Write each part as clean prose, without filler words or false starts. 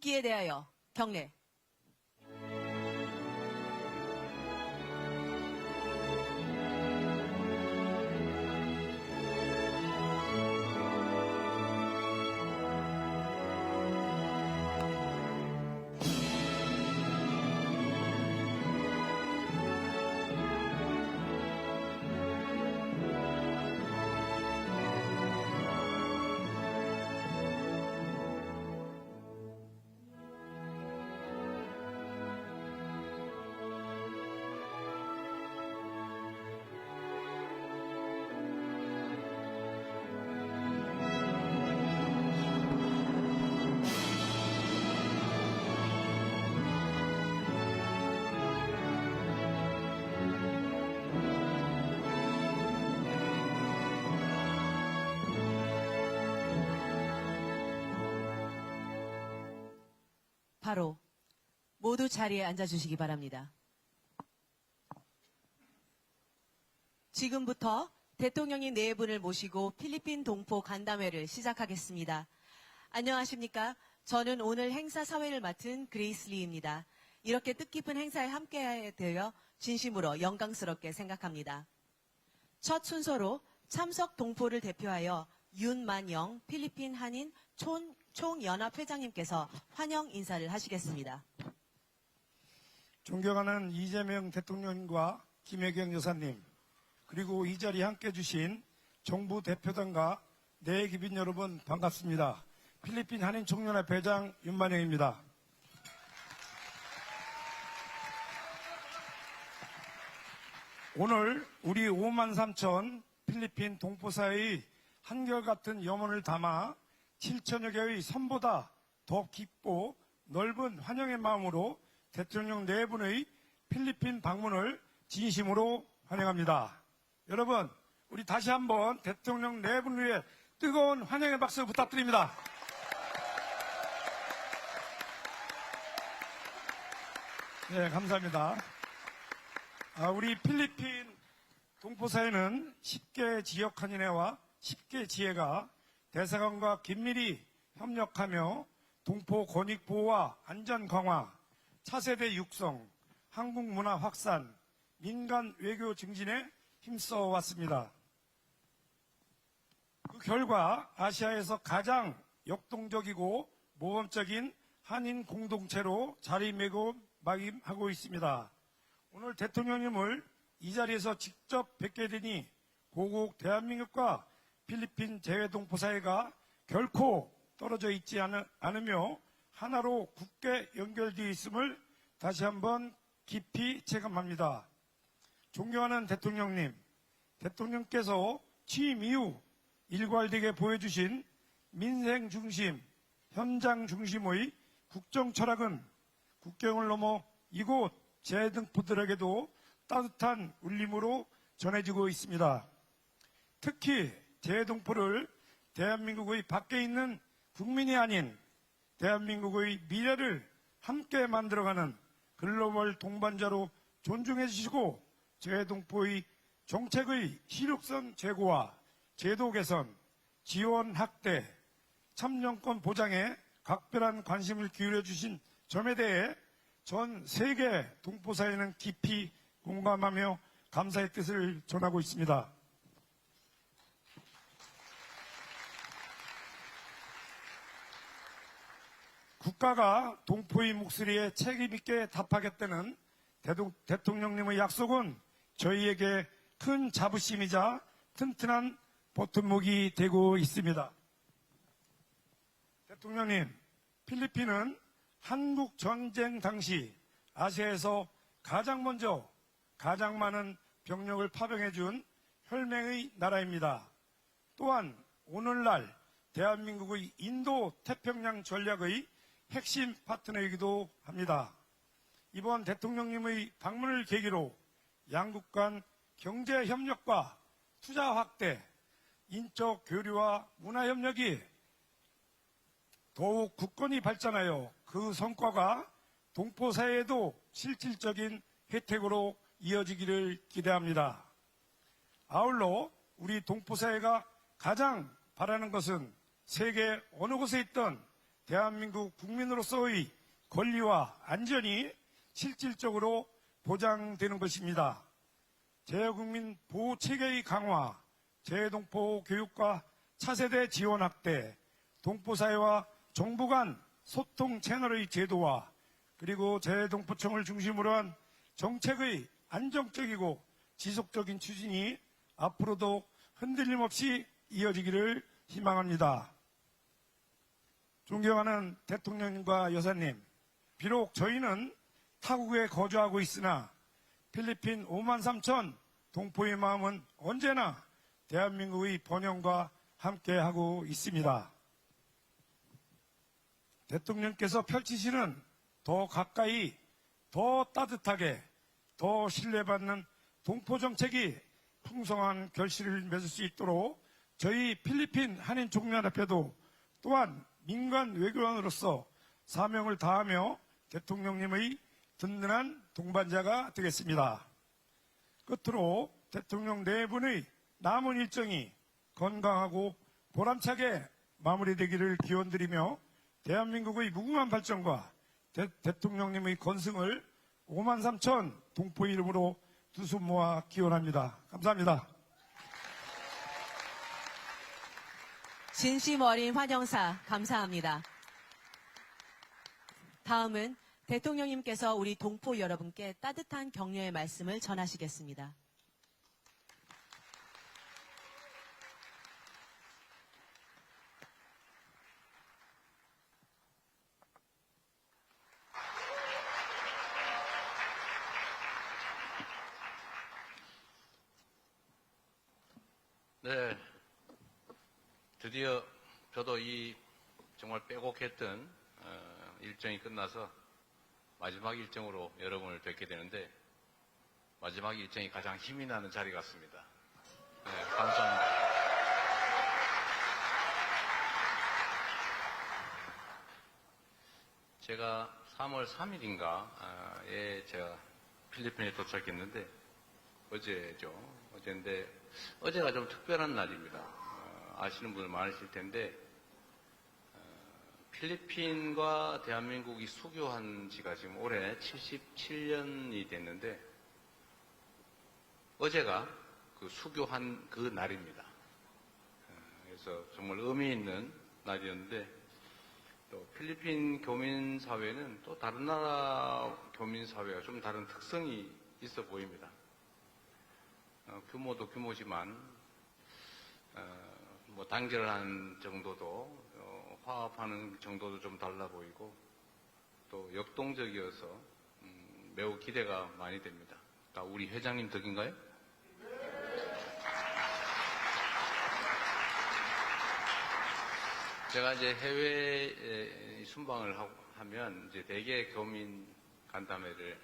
국기에 대하여 경례. 바로 모두 자리에 앉아주시기 바랍니다. 지금부터 대통령님 네 분을 모시고 필리핀 동포 간담회를 시작하겠습니다. 안녕하십니까? 저는 오늘 행사 사회를 맡은 그레이스 리입니다. 이렇게 뜻깊은 행사에 함께하게 되어 진심으로 영광스럽게 생각합니다. 첫 순서로 참석 동포를 대표하여 윤만영 필리핀 한인 총연합회장님께서 환영 인사를 하시겠습니다. 존경하는 이재명 대통령님과 김혜경 여사님, 그리고 이 자리에 함께해 주신 정부 대표단과 내기빈 여러분 반갑습니다. 필리핀 한인 총연합회장 윤만영입니다. 오늘 우리 5만 3천 필리핀 동포사회의 한결같은 염원을 담아 7천여 개의 선보다 더 깊고 넓은 환영의 마음으로 대통령 네 분의 필리핀 방문을 진심으로 환영합니다. 여러분, 우리 다시 한번 대통령 네 분을 위해 뜨거운 환영의 박수 부탁드립니다. 네, 감사합니다. 우리 필리핀 동포사회는 10개 지역 한인회와 10개 지회가 대사관과 긴밀히 협력하며 동포 권익 보호와 안전 강화, 차세대 육성, 한국 문화 확산, 민간 외교 증진에 힘써 왔습니다. 그 결과 아시아에서 가장 역동적이고 모범적인 한인 공동체로 자리매김하고 있습니다. 오늘 대통령님을 이 자리에서 직접 뵙게 되니 고국 대한민국과 필리핀 재외동포사회가 결코 떨어져 있지 않으며 하나로 굳게 연결되어 있음을 다시 한번 깊이 체감합니다. 존경하는 대통령님, 대통령께서 취임 이후 일괄되게 보여주신 민생 중심, 현장 중심의 국정 철학은 국경을 넘어 이곳 재외동포들에게도 따뜻한 울림으로 전해지고 있습니다. 특히 재외동포를 대한민국의 밖에 있는 국민이 아닌 대한민국의 미래를 함께 만들어가는 글로벌 동반자로 존중해 주시고 재외동포의 정책의 실효성 제고와 제도 개선, 지원 확대, 참정권 보장에 각별한 관심을 기울여 주신 점에 대해 전 세계 동포사회는 깊이 공감하며 감사의 뜻을 전하고 있습니다. 국가가 동포의 목소리에 책임있게 답하겠다는 대통령님의 약속은 저희에게 큰 자부심이자 튼튼한 버팀목이 되고 있습니다. 대통령님, 필리핀은 한국 전쟁 당시 아시아에서 가장 먼저 가장 많은 병력을 파병해준 혈맹의 나라입니다. 또한 오늘날 대한민국의 인도 태평양 전략의 핵심 파트너이기도 합니다. 이번 대통령님의 방문을 계기로 양국 간 경제 협력과 투자 확대, 인적 교류와 문화 협력이 더욱 굳건히 발전하여 그 성과가 동포사회에도 실질적인 혜택으로 이어지기를 기대합니다. 아울러 우리 동포사회가 가장 바라는 것은 세계 어느 곳에 있던 대한민국 국민으로서의 권리와 안전이 실질적으로 보장되는 것입니다. 재외국민 보호 체계의 강화, 재외동포 교육과 차세대 지원 확대, 동포사회와 정부 간 소통 채널의 제도화, 그리고 재외동포청을 중심으로 한 정책의 안정적이고 지속적인 추진이 앞으로도 흔들림 없이 이어지기를 희망합니다. 존경하는 대통령님과 여사님, 비록 저희는 타국에 거주하고 있으나 필리핀 5만 3천 동포의 마음은 언제나 대한민국의 번영과 함께하고 있습니다. 대통령께서 펼치시는 더 가까이, 더 따뜻하게, 더 신뢰받는 동포정책이 풍성한 결실을 맺을 수 있도록 저희 필리핀 한인총연합회도 또한 민간 외교관으로서 사명을 다하며 대통령님의 든든한 동반자가 되겠습니다. 끝으로 대통령 네 분의 남은 일정이 건강하고 보람차게 마무리되기를 기원드리며 대한민국의 무궁한 발전과 대통령님의 건승을 5만 3천 동포 이름으로 두 손 모아 기원합니다. 감사합니다. 진심 어린 환영사 감사합니다. 다음은 대통령님께서 우리 동포 여러분께 따뜻한 격려의 말씀을 전하시겠습니다. 네, 드디어 저도 이 정말 빼곡했던 일정이 끝나서 마지막 일정으로 여러분을 뵙게 되는데 마지막 일정이 가장 힘이 나는 자리 같습니다. 네, 감사합니다. 제가 3월 3일인가에 제가 필리핀에 도착했는데 어제죠. 어제인데 어제가 좀 특별한 날입니다. 아시는 분들 많으실 텐데 필리핀과 대한민국이 수교한 지가 지금 올해 77년이 됐는데 어제가 그 수교한 그 날입니다. 그래서 정말 의미 있는 날이었는데 또 필리핀 교민사회는 또 다른 나라 교민사회와 좀 다른 특성이 있어 보입니다. 규모도 규모지만 뭐 단결한 정도도 화합하는 정도도 좀 달라 보이고 또 역동적이어서 매우 기대가 많이 됩니다. 다 우리 회장님 덕인가요? 제가 이제 해외에 순방을 하면 이제 대개 교민 간담회를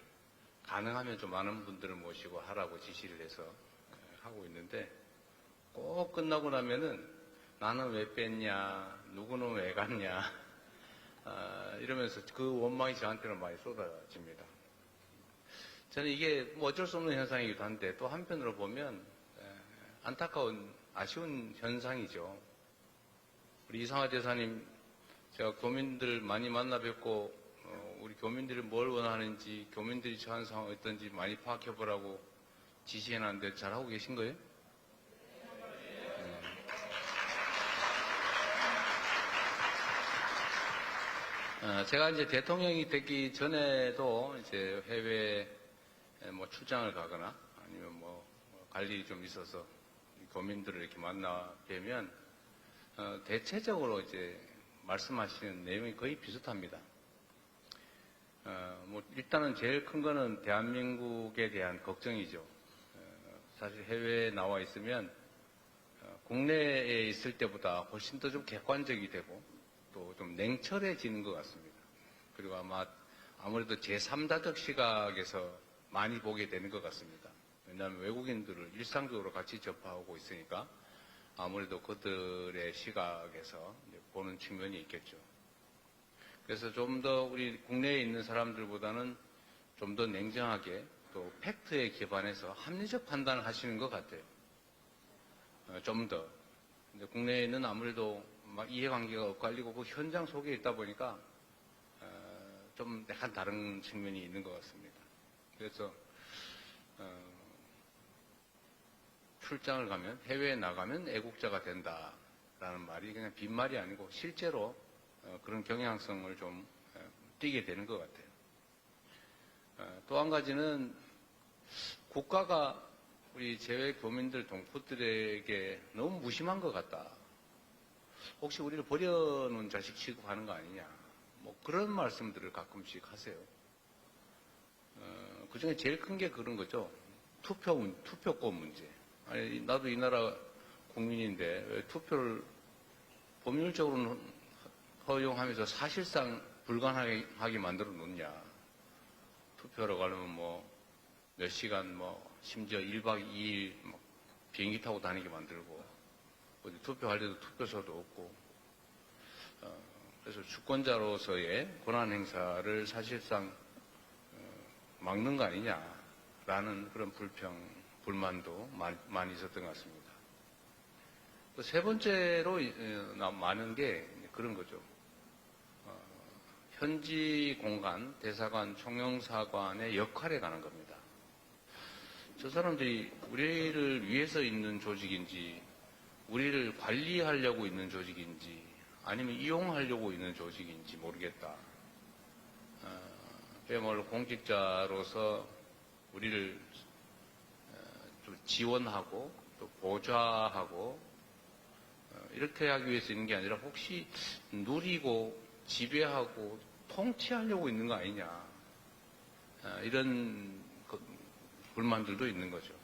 가능하면 좀 많은 분들을 모시고 하라고 지시를 해서 하고 있는데 꼭 끝나고 나면은 나는 왜 뺐냐, 누구는 왜 갔냐 이러면서 그 원망이 저한테는 많이 쏟아집니다. 저는 이게 뭐 어쩔 수 없는 현상이기도 한데 또 한편으로 보면 안타까운 아쉬운 현상이죠. 우리 이상화 대사님 제가 교민들 많이 만나 뵙고 우리 교민들이 뭘 원하는지 교민들이 처한 상황 어떤지 많이 파악해보라고 지시해놨는데 잘하고 계신 거예요? 제가 이제 대통령이 되기 전에도 이제 해외 뭐 출장을 가거나 아니면 뭐 갈 일이 좀 있어서 교민들을 이렇게 만나 뵈면 대체적으로 이제 말씀하시는 내용이 거의 비슷합니다. 뭐 일단은 제일 큰 거는 대한민국에 대한 걱정이죠. 사실 해외에 나와 있으면 국내에 있을 때보다 훨씬 더 좀 객관적이 되고 또 좀 냉철해지는 것 같습니다. 그리고 아무래도 제3자적 시각에서 많이 보게 되는 것 같습니다. 왜냐하면 외국인들을 일상적으로 같이 접하고 있으니까 아무래도 그들의 시각에서 보는 측면이 있겠죠. 그래서 좀 더 우리 국내에 있는 사람들보다는 좀 더 냉정하게 또 팩트에 기반해서 합리적 판단을 하시는 것 같아요. 좀 더. 근데 국내에는 아무래도 막 이해관계가 엇갈리고 그 현장 속에 있다 보니까 좀 약간 다른 측면이 있는 것 같습니다. 그래서 출장을 가면, 해외에 나가면 애국자가 된다라는 말이 그냥 빈말이 아니고 실제로 그런 경향성을 좀 띠게 되는 것 같아요. 또 한 가지는 국가가 우리 재외 교민들, 동포들에게 너무 무심한 것 같다. 혹시 우리를 버려놓은 자식 취급하는 거 아니냐. 뭐 그런 말씀들을 가끔씩 하세요. 그 중에 제일 큰 게 그런 거죠. 투표권 문제. 아니, 나도 이 나라 국민인데 왜 투표를 법률적으로는 허용하면서 사실상 불가능하게 만들어 놓냐. 투표하러 가려면 뭐 몇 시간 심지어 1박 2일 비행기 타고 다니게 만들고 어디 투표할 때도 투표소도 없고 그래서 주권자로서의 권한 행사를 사실상 막는 거 아니냐라는 그런 불만도 많이 있었던 것 같습니다. 세 번째로 많은 게 그런 거죠. 현지 공간, 대사관, 총영사관의 역할에 관한 겁니다. 저 사람들이 우리를 위해서 있는 조직인지, 우리를 관리하려고 있는 조직인지, 아니면 이용하려고 있는 조직인지 모르겠다. 그야말로 공직자로서 우리를 좀 지원하고 또 보좌하고 이렇게 하기 위해서 있는 게 아니라 혹시 누리고 지배하고 통치하려고 있는 거 아니냐. 이런 불만들도 있는 거죠.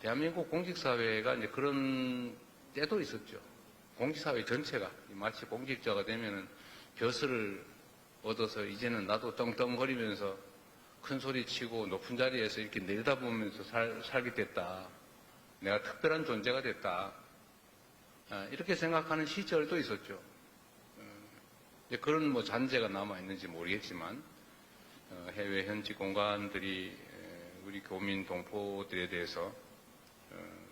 대한민국 공직사회가 이제 그런 때도 있었죠. 공직사회 전체가 마치 공직자가 되면은 벼슬을 얻어서 이제는 나도 떵떵거리면서 큰 소리 치고 높은 자리에서 이렇게 내려다보면서 살게 됐다. 내가 특별한 존재가 됐다. 이렇게 생각하는 시절도 있었죠. 그런 잔재가 남아있는지 모르겠지만, 해외 현지 공간들이 우리 교민 동포들에 대해서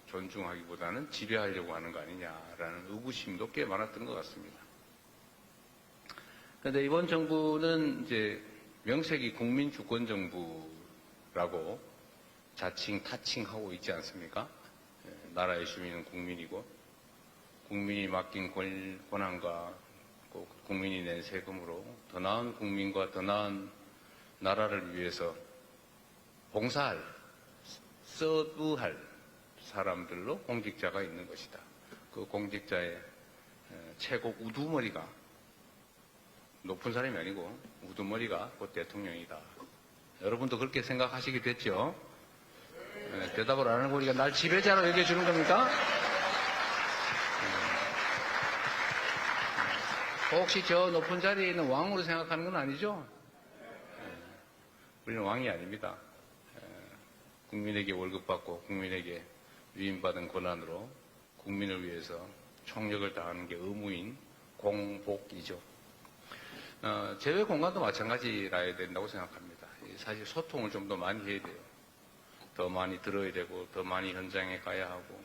존중하기보다는 지배하려고 하는 거 아니냐라는 의구심도 꽤 많았던 것 같습니다. 그런데 이번 정부는 이제 명색이 국민주권정부라고 자칭 타칭하고 있지 않습니까? 나라의 주민은 국민이고 국민이 맡긴 권한과 국민이 낸 세금으로 더 나은 국민과 더 나은 나라를 위해서 봉사할, 서브할 사람들로 공직자가 있는 것이다. 그 공직자의 최고 우두머리가 높은 사람이 아니고 우두머리가 곧 대통령이다. 여러분도 그렇게 생각하시게 됐죠? 대답을 안 하고 우리가 날 지배자로 여겨주는 겁니까? 혹시 저 높은 자리에 있는 왕으로 생각하는 건 아니죠? 우리는 왕이 아닙니다. 국민에게 월급 받고 국민에게 위임받은 권한으로 국민을 위해서 총력을 다하는 게 의무인 공복이죠. 재외 공간도 마찬가지라야 된다고 생각합니다. 사실 소통을 좀 더 많이 해야 돼요. 더 많이 들어야 되고 더 많이 현장에 가야 하고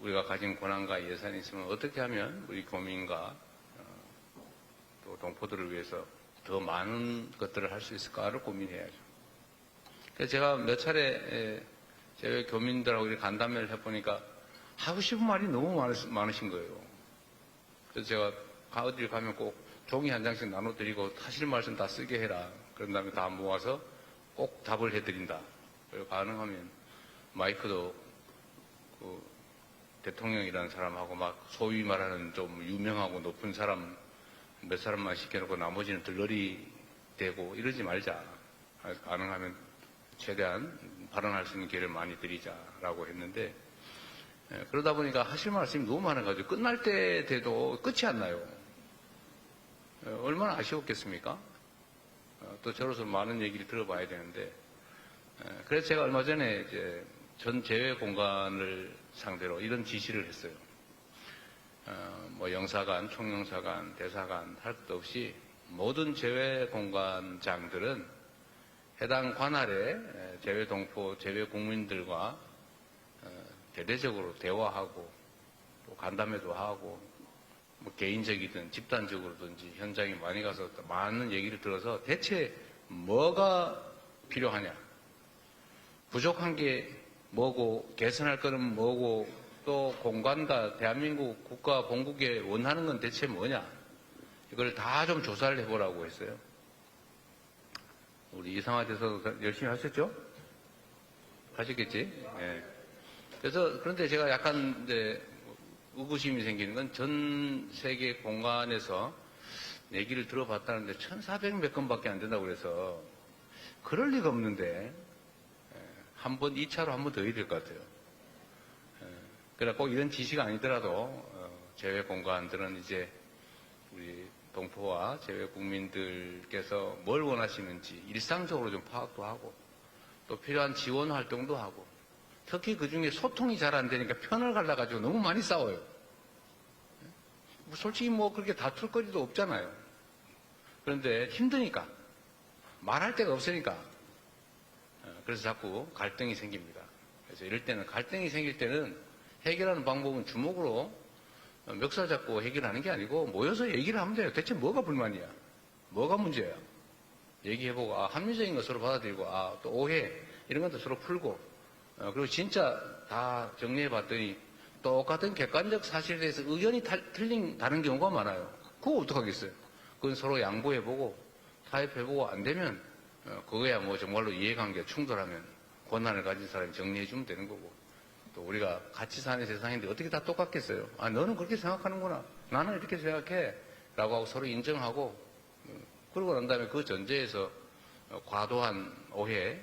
우리가 가진 권한과 예산이 있으면 어떻게 하면 우리 교민과 또 동포들을 위해서 더 많은 것들을 할 수 있을까를 고민해야죠. 그래서 제가 몇 차례 재외 교민들하고 이렇게 간담회를 해보니까 하고 싶은 말이 너무 많으신 거예요. 그래서 제가 어딜 가면 꼭 종이 한 장씩 나눠드리고 하실 말씀 다 쓰게 해라. 그런 다음에 다 모아서 꼭 답을 해드린다. 그리고 가능하면 마이크도 대통령이라는 사람하고 막 소위 말하는 좀 유명하고 높은 사람 몇 사람만 시켜놓고 나머지는 들러리 대고 이러지 말자. 가능하면 최대한 발언할 수 있는 기회를 많이 드리자라고 했는데 그러다 보니까 하실 말씀이 너무 많아가지고 끝날 때 돼도 끝이 안 나요. 얼마나 아쉬웠겠습니까? 또 저로서 많은 얘기를 들어봐야 되는데 그래서 제가 얼마 전에 이제 전 재외 공간을 상대로 이런 지시를 했어요. 영사관, 총영사관, 대사관 할 것도 없이 모든 재외 공간장들은 해당 관할의 재외 동포, 재외 국민들과 대대적으로 대화하고 또 간담회도 하고 뭐 개인적이든 집단적으로든지 현장에 많이 가서 많은 얘기를 들어서 대체 뭐가 필요하냐, 부족한 게 뭐고 개선할 거는 뭐고 또 공간과 대한민국 국가 본국에 원하는 건 대체 뭐냐, 이걸 다 좀 조사를 해보라고 했어요. 우리 이상화 대사도 열심히 하셨죠? 하셨겠지? 예. 그래서 그런데 제가 약간 이제 의구심이 생기는 건 전 세계 공간에서 얘기를 들어봤다는데 1,400 몇 건밖에 안 된다고 그래서 그럴 리가 없는데 한 번 2차로 한 번 더 해야 될 것 같아요. 그러나 꼭 이런 지시가 아니더라도 제외 공간들은 이제 우리 동포와 제외 국민들께서 뭘 원하시는지 일상적으로 좀 파악도 하고 또 필요한 지원 활동도 하고 특히 그중에 소통이 잘 안 되니까 편을 갈라가지고 너무 많이 싸워요. 솔직히 뭐 그렇게 다툴 거리도 없잖아요. 그런데 힘드니까 말할 데가 없으니까 그래서 자꾸 갈등이 생깁니다. 그래서 이럴 때는 갈등이 생길 때는 해결하는 방법은 주먹으로 멱살 잡고 해결하는 게 아니고 모여서 얘기를 하면 돼요. 대체 뭐가 불만이야? 뭐가 문제야? 얘기해보고 합리적인 거 서로 받아들이고 또 오해 이런 것도 서로 풀고 그리고 진짜 다 정리해봤더니 똑같은 객관적 사실에 대해서 의견이 다른 경우가 많아요. 그거 어떡하겠어요? 그건 서로 양보해보고 타협해보고 안 되면 그거야 뭐 정말로 이해관계가 충돌하면 권한을 가진 사람이 정리해주면 되는 거고 또 우리가 같이 사는 세상인데 어떻게 다 똑같겠어요? 너는 그렇게 생각하는구나. 나는 이렇게 생각해. 라고 하고 서로 인정하고 그러고 난 다음에 그 전제에서 과도한 오해,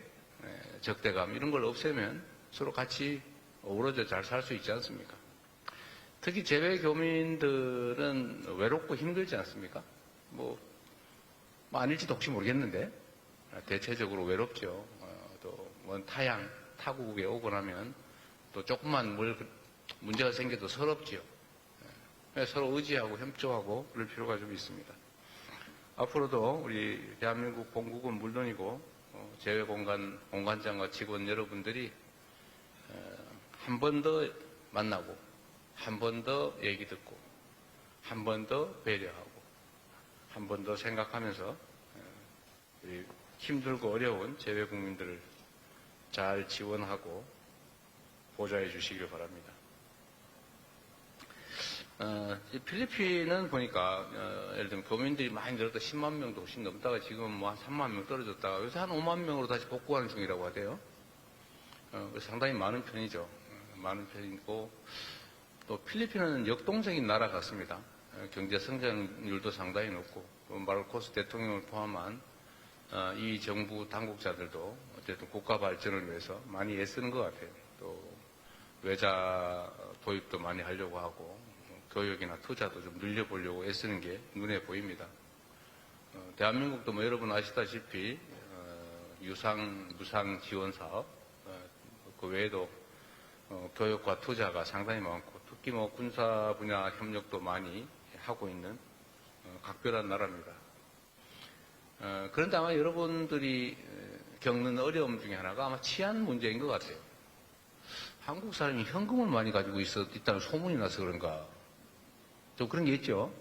적대감 이런 걸 없애면 서로 같이 어우러져 잘 살 수 있지 않습니까? 특히 재외 교민들은 외롭고 힘들지 않습니까? 뭐 아닐지도 혹시 모르겠는데 대체적으로 외롭죠. 또 먼 타양, 타국에 오고 나면 또 조금만 문제가 생겨도 서럽지요. 서로 의지하고 협조하고 그럴 필요가 좀 있습니다. 앞으로도 우리 대한민국 본국은 물론이고 재외 공관장과 직원 여러분들이 한 번 더 만나고 한 번 더 얘기 듣고 한 번 더 배려하고 한 번 더 생각하면서 우리 힘들고 어려운 재외 국민들을 잘 지원하고 보좌해 주시길 바랍니다. 필리핀은 보니까 예를 들면 교민들이 많이 늘었다 10만 명도 훨씬 넘다가 지금 뭐 한 3만 명 떨어졌다가 요새 한 5만 명으로 다시 복구하는 중이라고 하대요. 상당히 많은 편이죠. 많은 편이고 또 필리핀은 역동적인 나라 같습니다. 경제 성장률도 상당히 높고 마르코스 대통령을 포함한 이 정부 당국자들도 어쨌든 국가 발전을 위해서 많이 애쓰는 것 같아요. 또 외자 도입도 많이 하려고 하고 교육이나 투자도 좀 늘려보려고 애쓰는 게 눈에 보입니다. 대한민국도 뭐 여러분 아시다시피 무상 지원 사업 그 외에도 교육과 투자가 상당히 많고 특히 뭐 군사 분야 협력도 많이 하고 있는 각별한 나라입니다. 그런데 아마 여러분들이 겪는 어려움 중에 하나가 아마 치안 문제인 것 같아요. 한국 사람이 현금을 많이 가지고 있다는 소문이 나서 그런가. 좀 그런 게 있죠.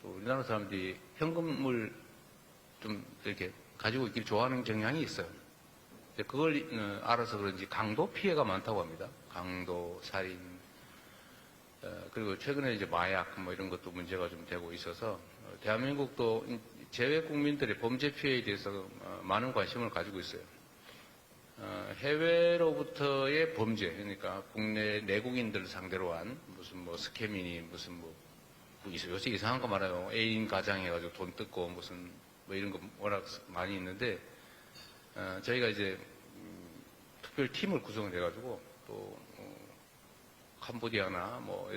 또 우리나라 사람들이 현금을 좀 이렇게 가지고 있기를 좋아하는 경향이 있어요. 그걸 알아서 그런지 강도 피해가 많다고 합니다. 강도, 살인, 그리고 최근에 이제 마약 뭐 이런 것도 문제가 좀 되고 있어서 대한민국도 재외 국민들의 범죄 피해에 대해서 많은 관심을 가지고 있어요. 해외로부터의 범죄, 그러니까 국내 내국인들 상대로 한 무슨 뭐 스캐미니 무슨 뭐 요새 이상한 거 많아요. 애인 가장 해가지고 돈 뜯고 무슨 뭐 이런 거 워낙 많이 있는데 저희가 이제 특별 팀을 구성해가지고 또 캄보디아나 뭐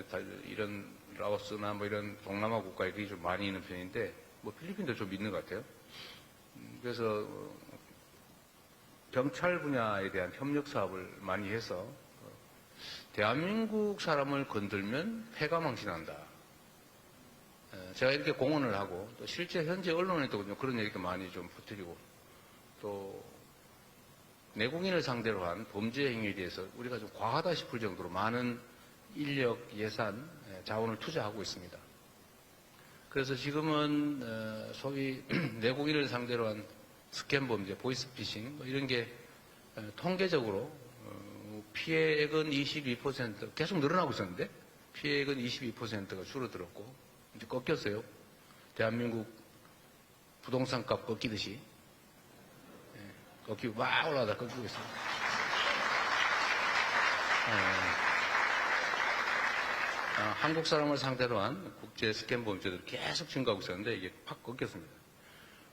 이런 라오스나 뭐 이런 동남아 국가에 그게 좀 많이 있는 편인데 뭐 필리핀도 좀 있는 것 같아요. 그래서 경찰 분야에 대한 협력 사업을 많이 해서 대한민국 사람을 건들면 패가망신한다. 제가 이렇게 공언을 하고 또 실제 현재 언론에도 그런 얘기도 많이 좀 퍼뜨리고 또 내국인을 상대로 한 범죄 행위에 대해서 우리가 좀 과하다 싶을 정도로 많은 인력, 예산, 자원을 투자하고 있습니다. 그래서 지금은 소위 내국인을 상대로 한 스캔 범죄, 보이스피싱 뭐 이런 게 통계적으로 피해액은 22% 계속 늘어나고 있었는데 피해액은 22%가 줄어들었고 이제 꺾였어요. 대한민국 부동산값 꺾이듯이 꺾이고 막 올라가다 꺾이고 있습니다. 한국 사람을 상대로 한 국제 스캔 범죄들이 계속 증가하고 있었는데 이게 팍 꺾였습니다.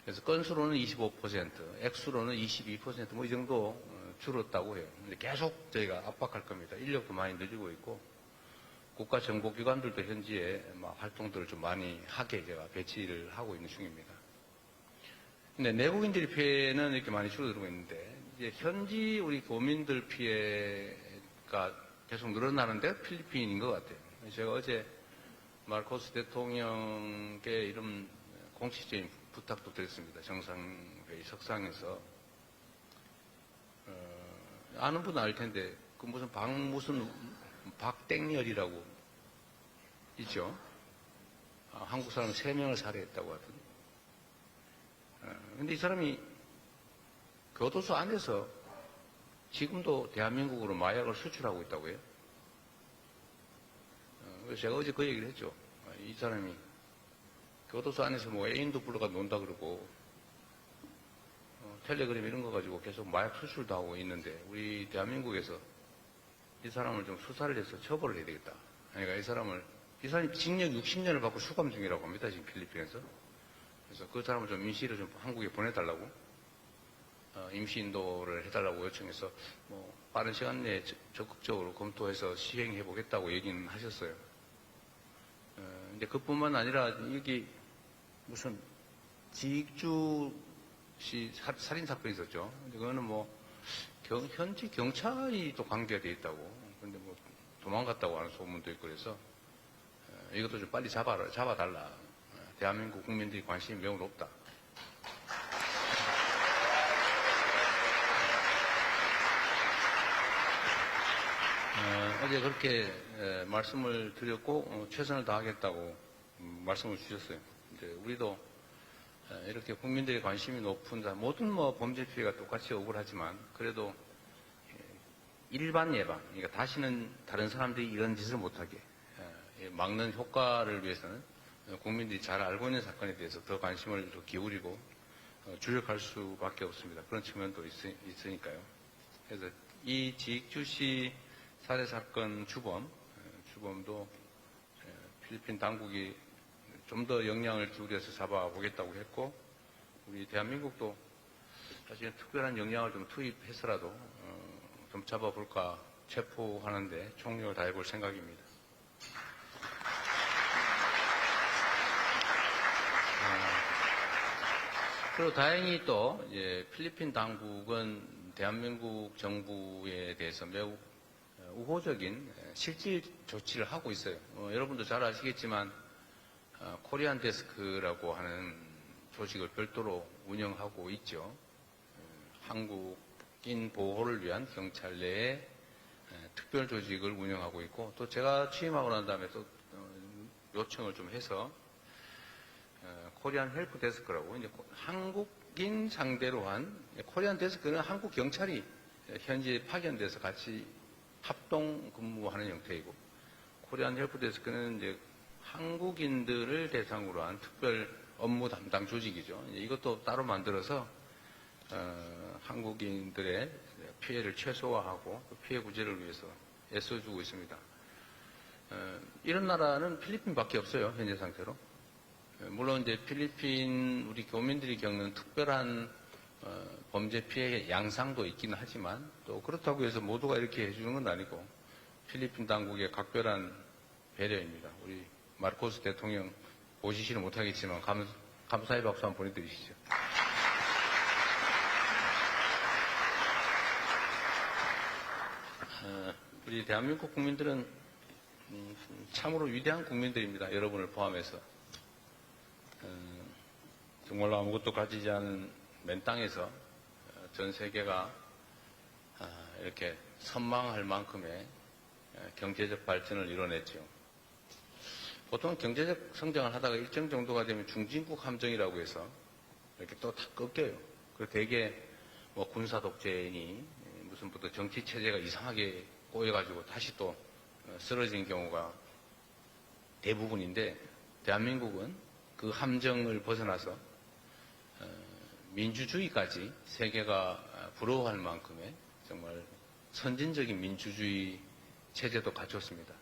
그래서 건수로는 25%, 액수로는 22%뭐 이 정도 줄었다고 해요. 근데 계속 저희가 압박할 겁니다. 인력도 많이 늘리고 있고 국가 정보기관들도 현지에 활동들을 좀 많이 하게 제가 배치를 하고 있는 중입니다. 근데 내국인들의 피해는 이렇게 많이 줄어들고 있는데 이제 현지 우리 교민들 피해가 계속 늘어나는데 필리핀인 것 같아요. 제가 어제 마르코스 대통령께 이런 공식적인 부탁도 드렸습니다. 정상회의 석상에서 아는 분은 알 텐데 그 무슨 박땡열이라고 있죠. 한국 사람 3명을 살해했다고 하던. 근데 이 사람이 교도소 안에서 지금도 대한민국으로 마약을 수출하고 있다고 해요. 그래서 제가 어제 그 얘기를 했죠. 이 사람이 교도소 안에서 뭐 애인도 불러가 논다 그러고 텔레그램 이런 거 가지고 계속 마약 수출도 하고 있는데 우리 대한민국에서 이 사람을 좀 수사를 해서 처벌을 해야 되겠다. 그러니까 이 사람이 징역 60년을 받고 수감 중이라고 합니다. 지금 필리핀에서. 그래서 그 사람을 좀 임시로 좀 한국에 보내달라고 임시 인도를 해달라고 요청해서 뭐 빠른 시간 내에 적극적으로 검토해서 시행해 보겠다고 얘기는 하셨어요. 근데 그뿐만 아니라 여기 무슨 지익주 씨 살인 사건이 있었죠. 근데 그거는 뭐 현지 경찰이 또 관계가 돼 있다고. 근데 뭐 도망갔다고 하는 소문도 있고 그래서 이것도 좀 빨리 잡아달라. 대한민국 국민들이 관심이 매우 높다. 어제 그렇게 말씀을 드렸고 최선을 다하겠다고 말씀을 주셨어요. 이제 우리도 이렇게 국민들의 관심이 높은 모든 범죄 피해가 똑같이 억울하지만 그래도 일반 예방, 그러니까 다시는 다른 사람들이 이런 짓을 못하게 막는 효과를 위해서는 국민들이 잘 알고 있는 사건에 대해서 더 관심을 더 기울이고 주력할 수밖에 없습니다. 그런 측면도 있으니까요. 그래서 이 지익주 씨 살해 사건 주범도 필리핀 당국이 좀 더 역량을 기울여서 잡아보겠다고 했고 우리 대한민국도 사실 특별한 역량을 좀 투입해서라도 좀 잡아볼까 체포하는데 총력을 다해볼 생각입니다. 그리고 다행히 또 이제 필리핀 당국은 대한민국 정부에 대해서 매우 우호적인 실질 조치를 하고 있어요. 여러분도 잘 아시겠지만 코리안 데스크라고 하는 조직을 별도로 운영하고 있죠. 한국인 보호를 위한 경찰 내에 특별 조직을 운영하고 있고 또 제가 취임하고 난 다음에 또 요청을 좀 해서 코리안 헬프 데스크라고 이제 한국인 상대로 한 코리안 데스크는 한국 경찰이 현지에 파견돼서 같이 합동 근무하는 형태이고 코리안 헬프 데스크는 이제 한국인들을 대상으로 한 특별 업무 담당 조직이죠. 이것도 따로 만들어서 한국인들의 피해를 최소화하고 피해 구제를 위해서 애써주고 있습니다. 이런 나라는 필리핀밖에 없어요. 현재 상태로. 물론 이제 필리핀 우리 교민들이 겪는 특별한 범죄 피해의 양상도 있기는 하지만 또 그렇다고 해서 모두가 이렇게 해주는 건 아니고 필리핀 당국의 각별한 배려입니다. 우리 마르코스 대통령 보시지는 못하겠지만 감사의 박수 한번 보내드리시죠. 우리 대한민국 국민들은 참으로 위대한 국민들입니다. 여러분을 포함해서. 정말로 아무것도 가지지 않은 맨 땅에서 전 세계가 이렇게 선망할 만큼의 경제적 발전을 이뤄냈죠. 보통 경제적 성장을 하다가 일정 정도가 되면 중진국 함정이라고 해서 이렇게 또 다 꺾여요. 그리고 대개 뭐 군사 독재니 무슨 부터 정치 체제가 이상하게 꼬여가지고 다시 또 쓰러지는 경우가 대부분인데, 대한민국은 그 함정을 벗어나서 민주주의까지 세계가 부러워할 만큼의 정말 선진적인 민주주의 체제도 갖췄습니다.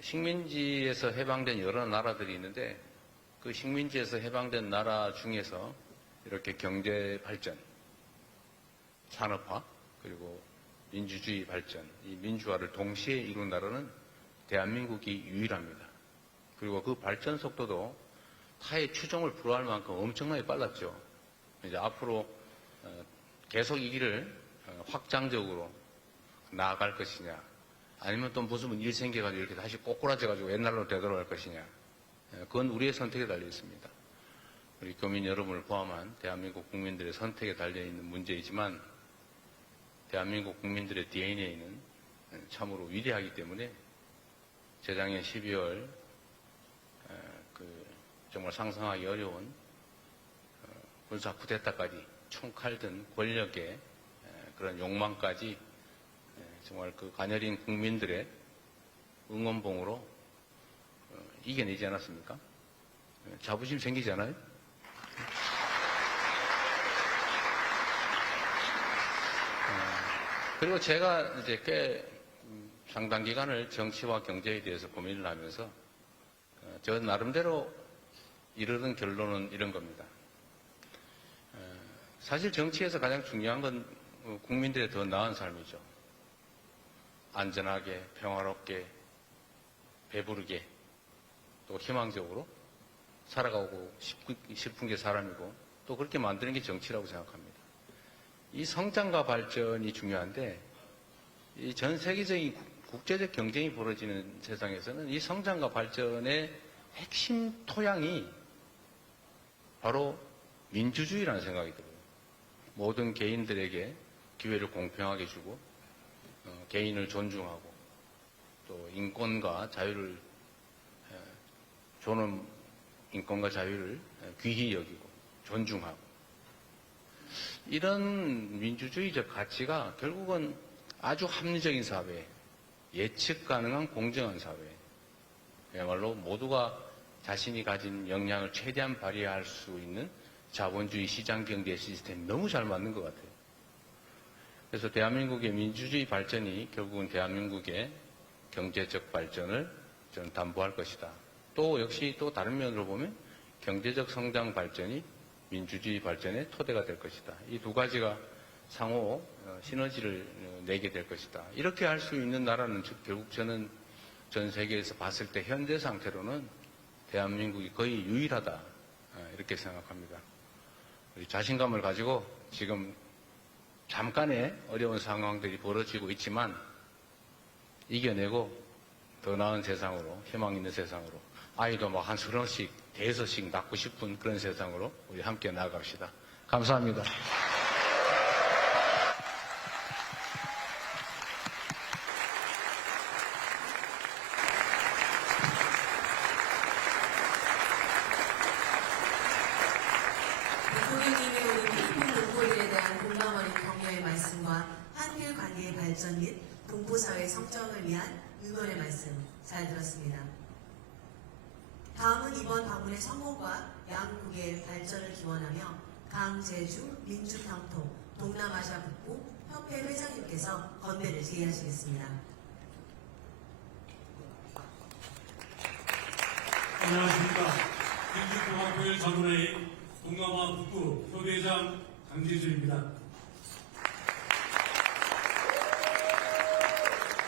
식민지에서 해방된 여러 나라들이 있는데, 그 식민지에서 해방된 나라 중에서 이렇게 경제 발전, 산업화, 그리고 민주주의 발전, 이 민주화를 동시에 이룬 나라는 대한민국이 유일합니다. 그리고 그 발전 속도도 타의 추종을 불허할 만큼 엄청나게 빨랐죠. 이제 앞으로 계속 이 길을 확장적으로 나아갈 것이냐, 아니면 또 무슨 일 생겨가지고 이렇게 다시 꼬꾸라져가지고 옛날로 되돌아갈 것이냐, 그건 우리의 선택에 달려 있습니다. 우리 교민 여러분을 포함한 대한민국 국민들의 선택에 달려있는 문제이지만, 대한민국 국민들의 DNA는 참으로 위대하기 때문에 재작년 12월 정말 상상하기 어려운 군사 쿠데타까지 총칼 든 권력의 그런 욕망까지 정말 그 가녀린 국민들의 응원봉으로 이겨내지 않았습니까? 자부심 생기잖아요? 그리고 제가 이제 꽤 상당 기간을 정치와 경제에 대해서 고민을 하면서 저 나름대로 이르는 결론은 이런 겁니다. 사실 정치에서 가장 중요한 건 국민들의 더 나은 삶이죠. 안전하게, 평화롭게, 배부르게, 또 희망적으로 살아가고 싶은 게 사람이고, 또 그렇게 만드는 게 정치라고 생각합니다. 이 성장과 발전이 중요한데, 이 전 세계적인 국제적 경쟁이 벌어지는 세상에서는 이 성장과 발전의 핵심 토양이 바로 민주주의라는 생각이 들어요. 모든 개인들에게 기회를 공평하게 주고, 개인을 존중하고, 또 인권과 자유를 존엄, 인권과 자유를 귀히 여기고 존중하고, 이런 민주주의적 가치가 결국은 아주 합리적인 사회, 예측 가능한 공정한 사회, 그야말로 모두가 자신이 가진 역량을 최대한 발휘할 수 있는 자본주의 시장경제 시스템이 너무 잘 맞는 것 같아요. 그래서 대한민국의 민주주의 발전이 결국은 대한민국의 경제적 발전을 저는 담보할 것이다. 또 역시 또 다른 면으로 보면 경제적 성장 발전이 민주주의 발전의 토대가 될 것이다. 이 두 가지가 상호 시너지를 내게 될 것이다. 이렇게 할 수 있는 나라는 결국 저는 전 세계에서 봤을 때 현재 상태로는 대한민국이 거의 유일하다, 이렇게 생각합니다. 우리 자신감을 가지고 지금 잠깐의 어려운 상황들이 벌어지고 있지만 이겨내고 더 나은 세상으로, 희망 있는 세상으로, 아이도 막 한 30씩, 대여섯씩 낳고 싶은 그런 세상으로 우리 함께 나아갑시다. 감사합니다. 대통령님이 오늘 필리핀 동포일에 대한 공감 어린 격려의 말씀과 한일 관계의 발전 및 동포사회 성장을 위한 응원의 말씀 잘 들었습니다. 다음은 이번 방문의 성공과 양국의 발전을 기원하며 강제주 민주평통 동남아시아 북부 협회 회장님께서 건배를 제의하시겠습니다. 안녕하십니까. 민주평화교회 자문회의 동남아 북부 협의회장 강재주입니다.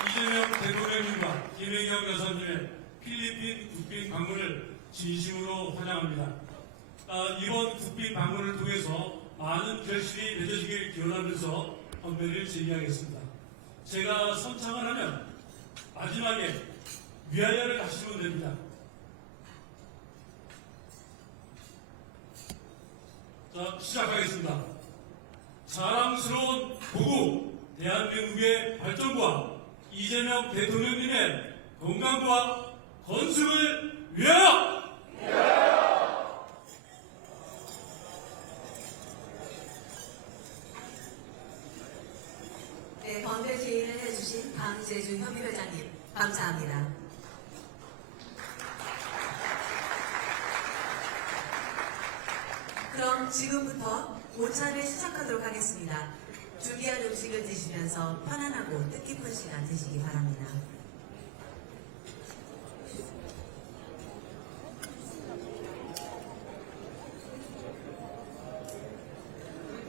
이재명 대통령님과 김혜경 여사님의 필리핀 국빈 방문을 진심으로 환영합니다. 이번 국빈 방문을 통해서 많은 결실이 맺어지길 기원하면서 건배를 제의하겠습니다. 제가 선창을 하면 마지막에 위하여를 하시면 됩니다. 자, 시작하겠습니다. 자랑스러운 보국 대한민국의 발전과 이재명 대통령님의 건강과 건승을 위하여! 네, 건배 제의를 해주신 강재주 협의회장님 감사합니다. 그럼 지금부터 오차를 시작하도록 하겠습니다. 준비한 음식을 드시면서 편안하고 뜻깊은 시간 되시기 바랍니다.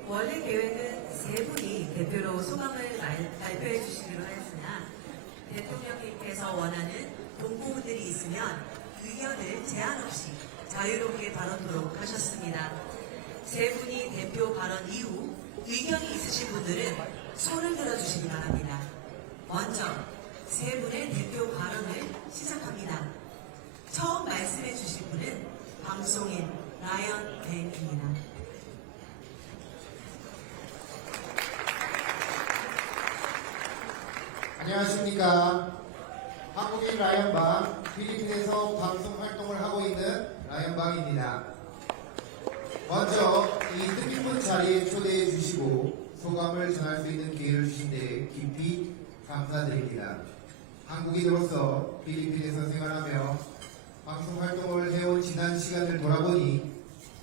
원래 계획은 세 분이 대표로 소감을 발표해 주시기로 했으나 대통령님께서 원하는 동포분들이 있으면 의견을 제한 없이 자유롭게 발언토록 하셨습니다. 세 분이 대표 발언 이후 의견이 있으신 분들은 손을 들어주시기 바랍니다. 먼저 세 분의 대표 발언을 시작합니다. 처음 말씀해 주실 분은 방송인 라이언 뱅입니다. 안녕하십니까. 한국인 라이언방, 필리핀에서 방송 활동을 하고 있는 라이언방입니다. 먼저 이 뜻깊은 자리에 초대해 주시고 소감을 전할 수 있는 기회를 주신 데 깊이 감사드립니다. 한국인으로서 필리핀에서 생활하며 방송 활동을 해온 지난 시간을 돌아보니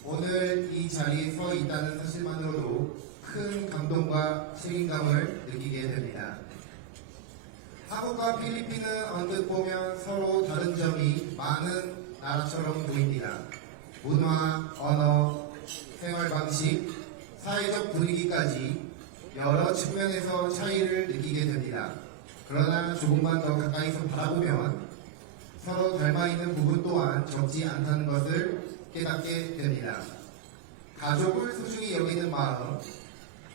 오늘 이 자리에 서 있다는 사실만으로도 큰 감동과 책임감을 느끼게 됩니다. 한국과 필리핀은 언뜻 보면 서로 다른 점이 많은 나라처럼 보입니다. 문화, 언어, 생활 방식, 사회적 분위기까지 여러 측면에서 차이를 느끼게 됩니다. 그러나 조금만 더 가까이서 바라보면 서로 닮아있는 부분 또한 적지 않다는 것을 깨닫게 됩니다. 가족을 소중히 여기는 마음,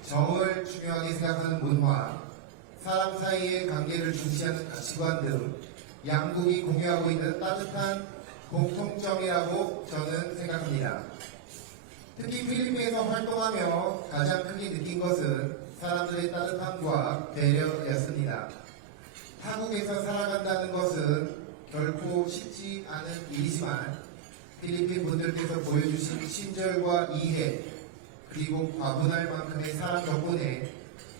정을 중요하게 생각하는 문화, 사람 사이의 관계를 중시하는 가치관 등 양국이 공유하고 있는 따뜻한 공통점이라고 저는 생각합니다. 특히 필리핀에서 활동하며 가장 크게 느낀 것은 사람들의 따뜻함과 배려였습니다. 타국에서 살아간다는 것은 결코 쉽지 않은 일이지만 필리핀 분들께서 보여주신 친절과 이해 그리고 과분할 만큼의 사랑 덕분에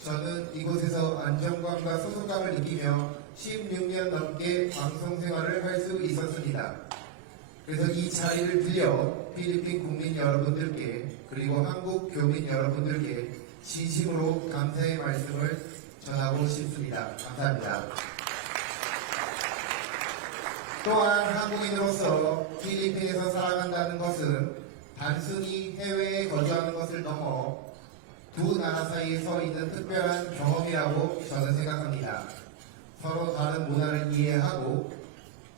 저는 이곳에서 안정감과 소속감을 느끼며 16년 넘게 방송 생활을 할 수 있었습니다. 그래서 이 자리를 빌려 필리핀 국민 여러분들께 그리고 한국 교민 여러분들께 진심으로 감사의 말씀을 전하고 싶습니다. 감사합니다. 또한 한국인으로서 필리핀에서 살아간다는 것은 단순히 해외에 거주하는 것을 넘어 두 나라 사이에 서 있는 특별한 경험이라고 저는 생각합니다. 서로 다른 문화를 이해하고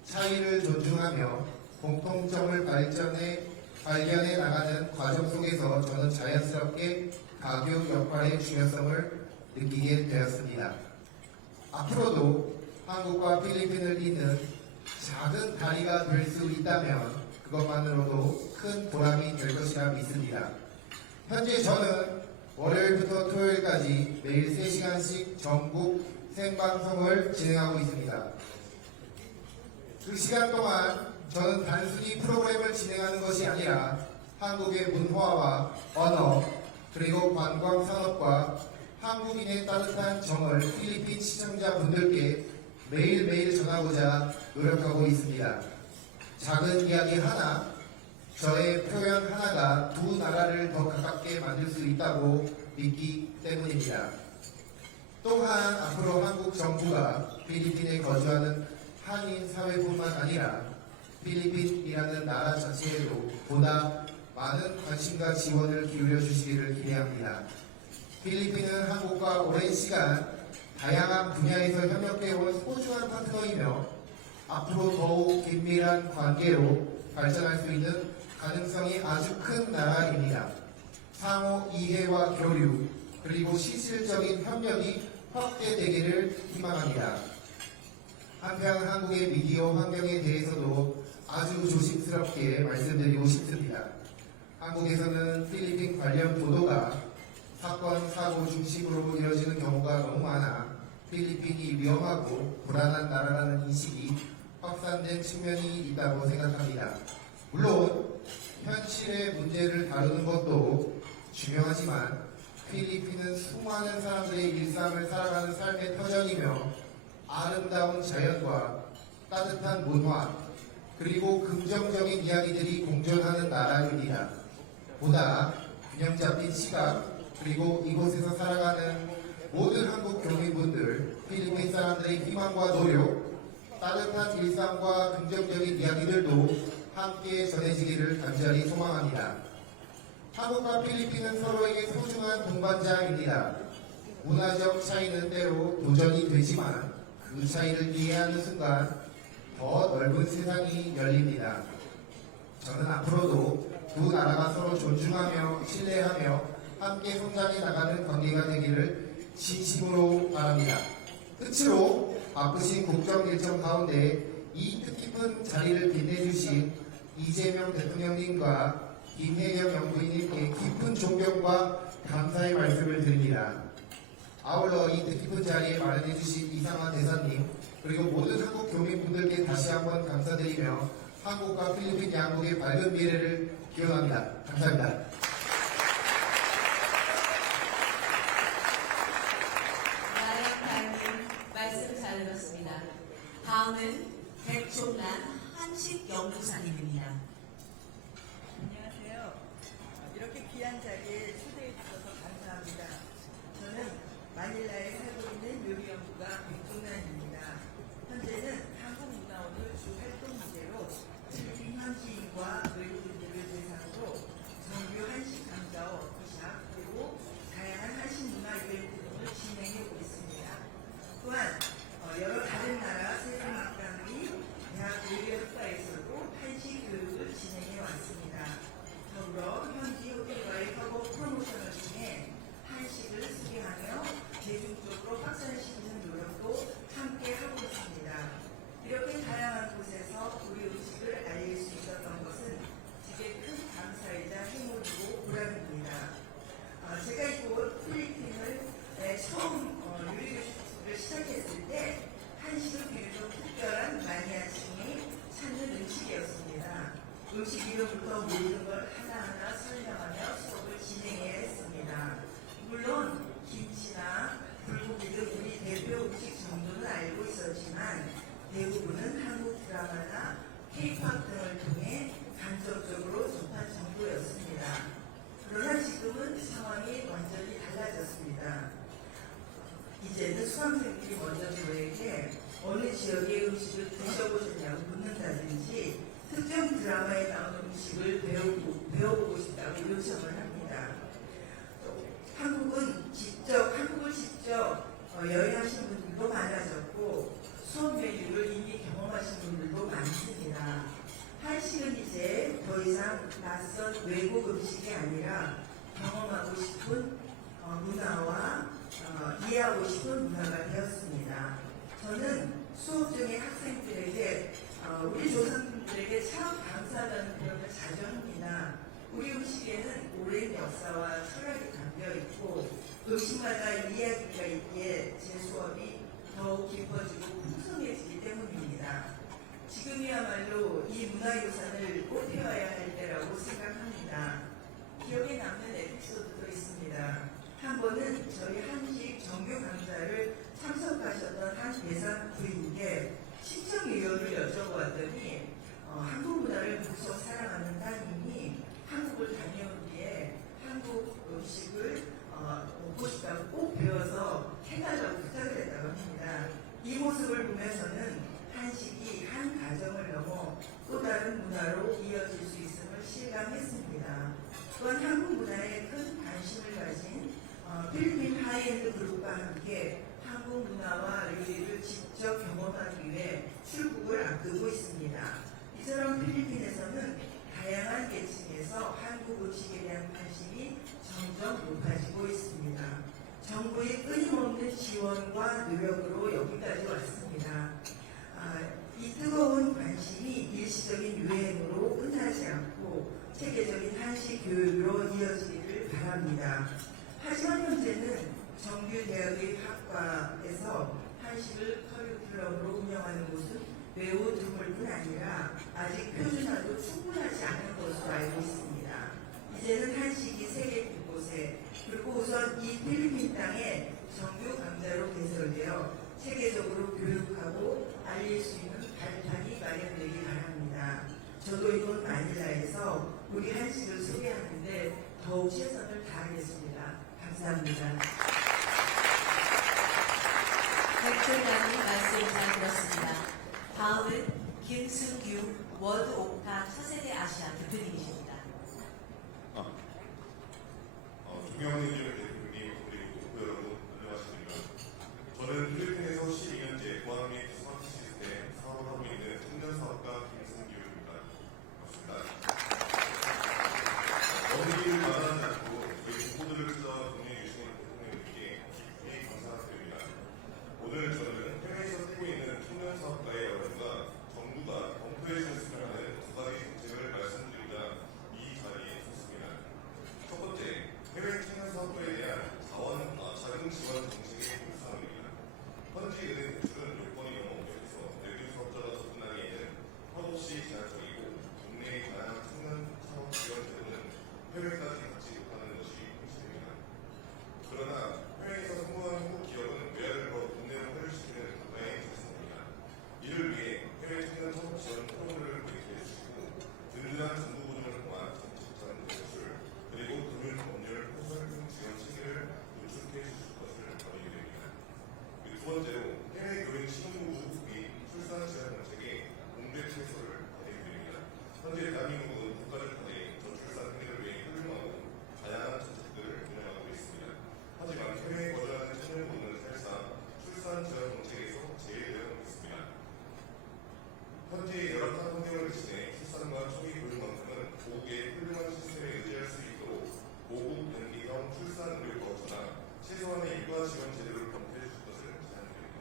차이를 존중하며 공통점을 발견해 나가는 과정 속에서 저는 자연스럽게 가교 역할의 중요성을 느끼게 되었습니다. 앞으로도 한국과 필리핀을 잇는 작은 다리가 될 수 있다면 그것만으로도 큰 보람이 될 것이라 믿습니다. 현재 저는 월요일부터 토요일까지 매일 3시간씩 전국 생방송을 진행하고 있습니다. 그 시간 동안 저는 단순히 프로그램을 진행하는 것이 아니라 한국의 문화와 언어 그리고 관광 산업과 한국인의 따뜻한 정을 필리핀 시청자분들께 매일매일 전하고자 노력하고 있습니다. 작은 이야기 하나, 저의 표현 하나가 두 나라를 더 가깝게 만들 수 있다고 믿기 때문입니다. 또한 앞으로 한국 정부가 필리핀에 거주하는 한인 사회뿐만 아니라 필리핀이라는 나라 자체에도 보다 많은 관심과 지원을 기울여 주시기를 기대합니다. 필리핀은 한국과 오랜 시간 다양한 분야에서 협력해온 소중한 파트너이며 앞으로 더욱 긴밀한 관계로 발전할 수 있는 가능성이 아주 큰 나라입니다. 상호 이해와 교류 그리고 실질적인 협력이 확대되기를 희망합니다. 한편 한국의 미디어 환경에 대해서도 아주 조심스럽게 말씀드리고 싶습니다. 한국에서는 필리핀 관련 보도가 사건, 사고 중심으로 이어지는 경우가 너무 많아 필리핀이 위험하고 불안한 나라라는 인식이 확산된 측면이 있다고 생각합니다. 물론 현실의 문제를 다루는 것도 중요하지만 필리핀은 수많은 사람들의 일상을 살아가는 삶의 터전이며 아름다운 자연과 따뜻한 문화 그리고 긍정적인 이야기들이 공존하는 나라입니다. 보다 균형 잡힌 시각 그리고 이곳에서 살아가는 모든 한국 교민분들, 필리핀 사람들의 희망과 노력, 따뜻한 일상과 긍정적인 이야기들도 함께 전해지기를 간절히 소망합니다. 한국과 필리핀은 서로에게 소중한 동반자입니다. 문화적 차이는 때로 도전이 되지만 그 차이를 이해하는 순간 더 넓은 세상이 열립니다. 저는 앞으로도 두 나라가 서로 존중하며 신뢰하며 함께 성장해 나가는 관계가 되기를 진심으로 바랍니다. 끝으로 바쁘신 국정 일정 가운데 이 뜻깊은 자리를 빛내주신 이재명 대통령님과 김혜경 영부인님께 깊은 존경과 감사의 말씀을 드립니다. 아울러 이 뜻깊은 자리에 마련해주신 이상한 대사님 그리고 모든 한국 교민분들께 다시 한번 감사드리며 한국과 필리핀 양국의 밝은 미래를 기원합니다. 감사합니다. 나영타님 말씀 잘 들었습니다. 다음은 백종란 한식연구사님입니다. 안녕하세요. 이렇게 귀한 자리에 초대해 주셔서 감사합니다. 저는 마닐라에 살고 있는 요리연구가 백종란입니다. 현재는 한국문화오늘 주 활동 주제로 필리핀 현지인과 외국인들을 대상으로 정규 한식 강좌와 워크샵 그리고 다양한 한식 문화 이벤트 등을 진행해 오고 있습니다. 또한 여러 다른 나라 세종학당의 대학 요리학과에서도 한식 교육을 진행해 왔습니다. 더불어 현지 호텔과의 협업 프로모션을 통해 한식을 소개하며 대중적으로 확산시키는 노력도 함께 하고 있습니다. 이렇게 다양한 곳에서 우리 음식을 알릴 수 있었던 것은 제게 큰 감사이자 행운이고 보람입니다. 제가 이곳 필리핀을 처음 요리교실을 시작했을 때 한식은 비교적 특별한 마니아층이 찾는 음식이었습니다. 음식 이름부터 모든 걸 하나하나 설명하며 수업을 진행해야 했습니다. 물론 김치나 불고기 등 우리 대표 음식 정도는 알고 있었지만 대부분은 한국 드라마나 K-팝 등을 통해 간접적으로 접한 정도였습니다. 그러나 지금은 상황이 완전히 달라졌습니다. 이제는 수강생들이 먼저 저에게 어느 지역의 음식을 드셔보셨냐고 묻는다든지 특정 드라마에 나오는 음식을 배워보고 싶다고 요청을 합니다. 한국을 직접 여행하신 분들도 많아졌고 수업 메뉴를 이미 경험하신 분들도 많습니다. 한식은 이제 더 이상 낯선 외국 음식이 아니라 경험하고 싶은 문화와 이해하고 싶은 문화가 되었습니다. 저는 수업 중에 학생들에게 우리 조상님들에게 참 감사하다는 표현을 자주 합니다. 우리 음식에는 오랜 역사와 철학이 담겨있고 음식마다 이야기가 있기에 제 수업이 더욱 깊어지고 풍성해지기 때문입니다. 지금이야말로 이 문화유산을 꼭 배워야 할 때라고 생각합니다. 기억에 남는 에피소드도 있습니다. 한 번은 저희 한식 정규 강좌를 참석하셨던 한 대상 부인께 신청 이유를 여쭤보았더니 한국 문화를 무척 사랑하는 따님이 한국을 다녀온 뒤에 한국 음식을 먹고 싶다고 꼭 배워서 해달라고 부탁을 했다고 합니다. 이 모습을 보면서는 한식이 한 가정을 넘어 또 다른 문화로 이어질 수 있음을 실감했습니다. 또한 한국 문화에 큰 관심을 가진 필리핀 하이엔드 그룹과 함께 한국 문화와 요리를 직접 경험하기 위해 출국을 앞두고 있습니다. 이처럼 필리핀에서는 다양한 계층에서 한국 음식에 대한 관심이 점점 높아지고 있습니다. 정부의 끊임없는 지원과 노력으로 여기까지 왔습니다. 이 뜨거운 관심이 일시적인 유행으로 끝나지 않고 체계적인 한식 교육으로 이어지기를 바랍니다. 하지만 현재는 정규 대학의 학과에서 한식을 커리큘럼으로 운영하는 곳은 매우 드물 뿐 아니라 아직 표준화도 충분하지 않은 것으로 알고 있습니다. 이제는 한식이 세계 곳곳에 그리고 우선 이 필리핀 땅에 정규 강좌로 개설되어 세계적으로 교육하고 알릴 수 있는 발판이 마련되기 바랍니다. 저도 이번 마닐라에서 우리 한식을 소개하는데 더욱 최선을 다하겠습니다. 감사합니다. 백종관님 말씀 잘 들었습니다. 다음은 김승규 워드 옥타 차세대 아시아 대표님이십니다. 존경하는 대표님 그리고 동포 여러분 안녕하십니까. 저는 필리핀에서 12년째 보안 및 스마트 시스템 사업을 하고 있는 청년 사업가 김승규입니다. 반갑습니다. 어느 길을 마다하지 않고 저희 동포들을 찾아와 동행해 주시는 대통령님께 굉장히 감사드립니다. 오늘 저는 해외에서 살고 있는 청년 사업가의 여러분과 정부가 검토해 주셨으면 하는 두 가지 정책을 말씀드리자 이 자리에 섰습니다. 첫 번째, 해외 청년 사업가에 대한 자금 지원 정책의 불상입니다. 현지 은행 대출은 요건이 너무 엄격해서 외주 사업자가 접근하기에는 턱없이 제한적이고 국내의 다양한 청년 사업 지원 제도는 해외까지 갖지 못하는 것이 현실입니다. 그러나 해외에서 성공한 한국 기업은 외화를 걸어 국내로 회류시키는 국가의 자산입니다. 이를 위해 해외 청년 사업 지원 프로그램을 도입해 주시고 든든한 정부 보조를 통한 정책 자금 대출 그리고 금융 법률 포괄금 지원 체계를 구축해 주실 것을 권유드립니다. 그리고 두 번째로 해외 교육 신혼부부 및 출산 지원 정책의 공백 해소를 권유드립니다. 현재 대한민국은 국가적 간의 저출산 행위를 위해 훌륭하고 다양한 정책들을 운영하고 있습니다. 하지만 해외에 거주하는 청년부는 사실상 출산 지원 정책에서 제외되어 있습니다. 현재 열악한 환경을 대신해 출산과 초기 교육만큼은 고국의 훌륭한 시스템에 의지할 수 있도록 고국 연기형 출산 의료 거주나 최소한의 육아 지원 제도를 검토해 주실 것을 제안드립니다.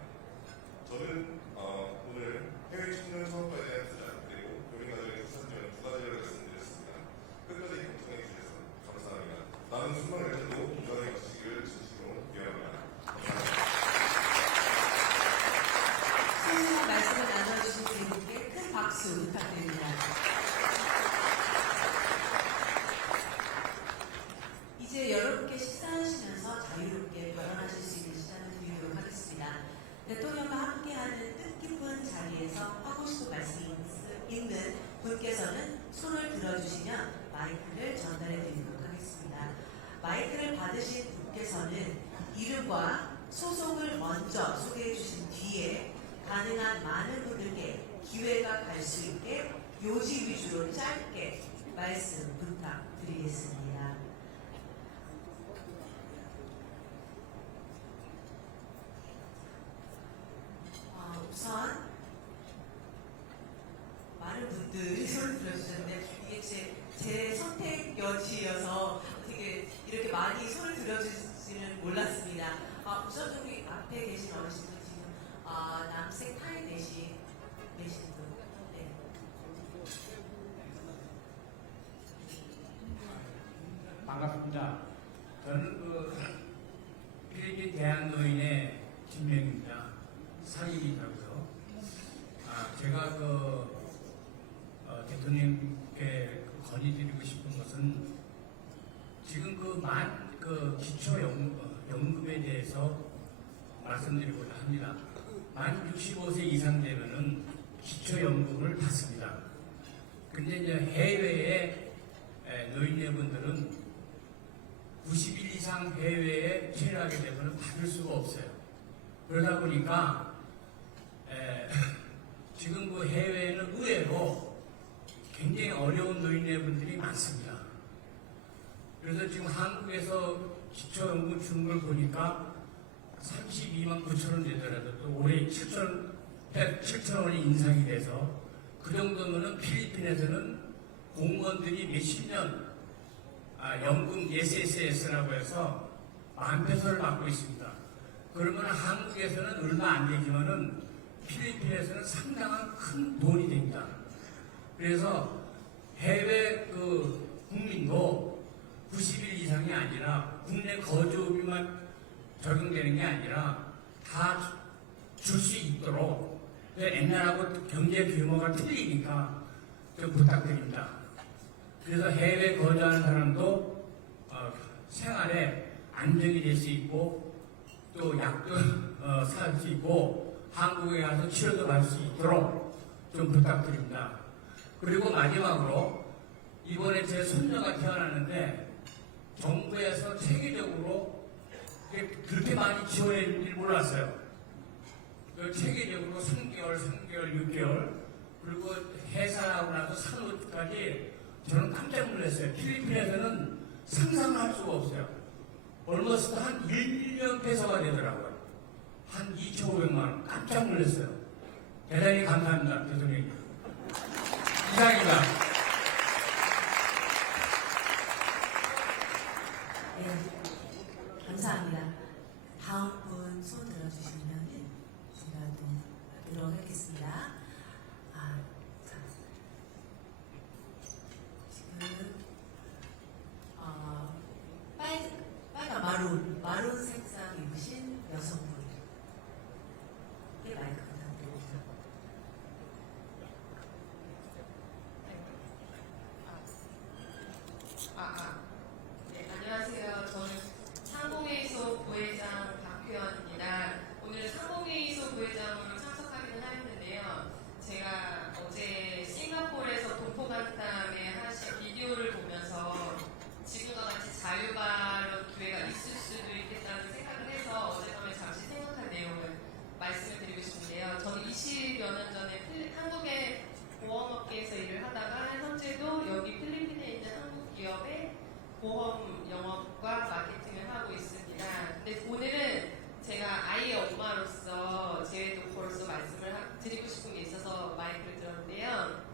저는 오늘 해외 청년 사업가에 대한 투자 그리고 교민가정의 출산 지원 두 가지를 말씀드렸습니다. 끝까지 경청해 주셔서 감사합니다. 남은 순방을 해도 동반에 마치시길 진심으로 기원합니다. 감사합니다. 소중한 말씀을 나눠주신 세 분께 큰 박수 부탁드립니다. 이제 여러분께 식사하시면서 자유롭게 발언하실 수 있는 시간을 드리도록 하겠습니다. 대통령과 함께하는 뜻깊은 자리에서 하고 싶은 말씀이 있는 분께서는 손을 들어주시면 마이크를 전달해 드리도록 하겠습니다. 마이크를 받으신 분께서는 이름과 소속을 먼저 소개해 주신 뒤에 가능한 많은 분들께 기회가 갈 수 있게 요지 위주로 짧게 말씀 부탁드리겠습니다. 우선 많은 분들이 손을 들어주셨는데 이게 제 선택 여지여서 되게 이렇게 많이 손을 들어주시는 몰랐습니다. 우선 저기 앞에 계신 어르신들 지금 남색 타이 내신 분. 네. 반갑습니다. 저는 필리핀 대한노인의 김명입니다. 상임이라고요. 제가 대통령께 건의드리고 싶은 것은 지금 기초연금에 대해서 말씀드리고자 합니다. 만 65세 이상 되면은 기초연금을 받습니다. 근데 이제 해외에 노인네분들은 90일 이상 해외에 체류하게 되면 받을 수가 없어요. 그러다 보니까 지금 그 해외에는 의외로 굉장히 어려운 노인네분들이 많습니다. 그래서 지금 한국에서 기초연금 주는 걸 보니까 32만 9천 원 되더라도 또 올해 7천 원이 인상이 돼서 그 정도면은 필리핀에서는 공무원들이 몇십 년 연금 SSS라고 해서 10,000페소를 받고 있습니다. 그러면 한국에서는 얼마 안 되지만은 필리핀에서는 상당한 큰 돈이 됩니다. 그래서 해외 국민도 90일 이상이 아니라 국내 거주비만 적용되는 게 아니라 다 줄 수 있도록 옛날하고 경제 규모가 틀리니까 좀 부탁드립니다. 그래서 해외 거주하는 사람도 생활에 안정이 될 수 있고 또 약도 살 수 있고 한국에 가서 치료도 받을 수 있도록 좀 부탁드립니다. 그리고 마지막으로 이번에 제 손녀가 태어났는데 정부에서 체계적으로 그렇게 많이 지원해 줄 줄 몰랐어요. 체계적으로 3개월, 6개월 그리고 해산하고 나서 산후까지 저는 깜짝 놀랐어요. 필리핀에서는 상상할 수가 없어요. 얼마스 한 1년 배서가 되더라고요. 한 2,500만 원. 깜짝 놀랐어요. 대단히 감사합니다, 대통령님. 이상입니다. 네, 감사합니다. 다음 분 손 들어주시면 제가 또 하도록 하겠습니다. 자, 지금 빨간 마룬 색상 입으신 여성분. 마이크 부탁드립니다. 네, 안녕하세요. 저는 상공회의소 부회장 박효연입니다. 오늘 상공회의소 부회장으로 참석하기는 하였는데요. 제가 어제 싱가포르에서 동포간담회 하신 비디오를 보면서 지금과 같이 자유발언 기회가 있을 수도 있겠다는 생각을 해서 어젯밤에 잠시 생각한 내용을 말씀을 드리고 싶은데요. 저는 20여 년 전에 한국의 보험업계에서 일을 하다가 현재도 여기 필리핀에 있는 한국 기업의 보험 영업과 마케팅을 하고 있습니다. 근데 오늘은 제가 아이의 엄마로서 재외동포로서 말씀을 드리고 싶은 게 있어서 마이크를 들었는데요.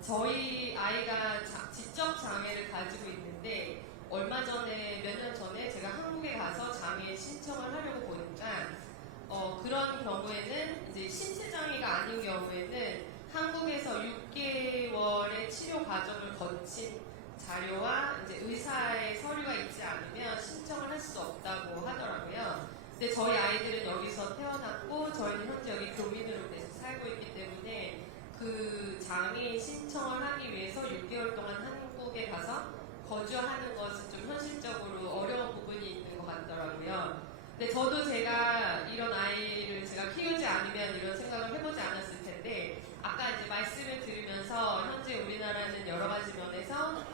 저희 아이가 지적 장애를 가지고 있는데 얼마 전에 몇 년 전에 제가 한국에 가서 장애 신청을 하려고 보니까 그런 경우에는 이제 신체 장애가 아닌 경우에는 한국에서 6개월의 치료 과정을 거친 자료와 이제 의사의 서류가 있지 않으면 신청을 할 수 없다고 하더라고요. 근데 저희 아이들은 여기서 태어났고 저희는 현재 여기 교민으로 돼서 살고 있기 때문에 그 장애인 신청을 하기 위해서 6개월 동안 한국에 가서 거주하는 것은 좀 현실적으로 어려운 부분이 있는 것 같더라고요. 근데 저도 제가 이런 아이를 제가 키우지 않으면 이런 생각을 해보지 않았을 텐데 아까 이제 말씀을 들으면서 현재 우리나라는 여러 가지 면에서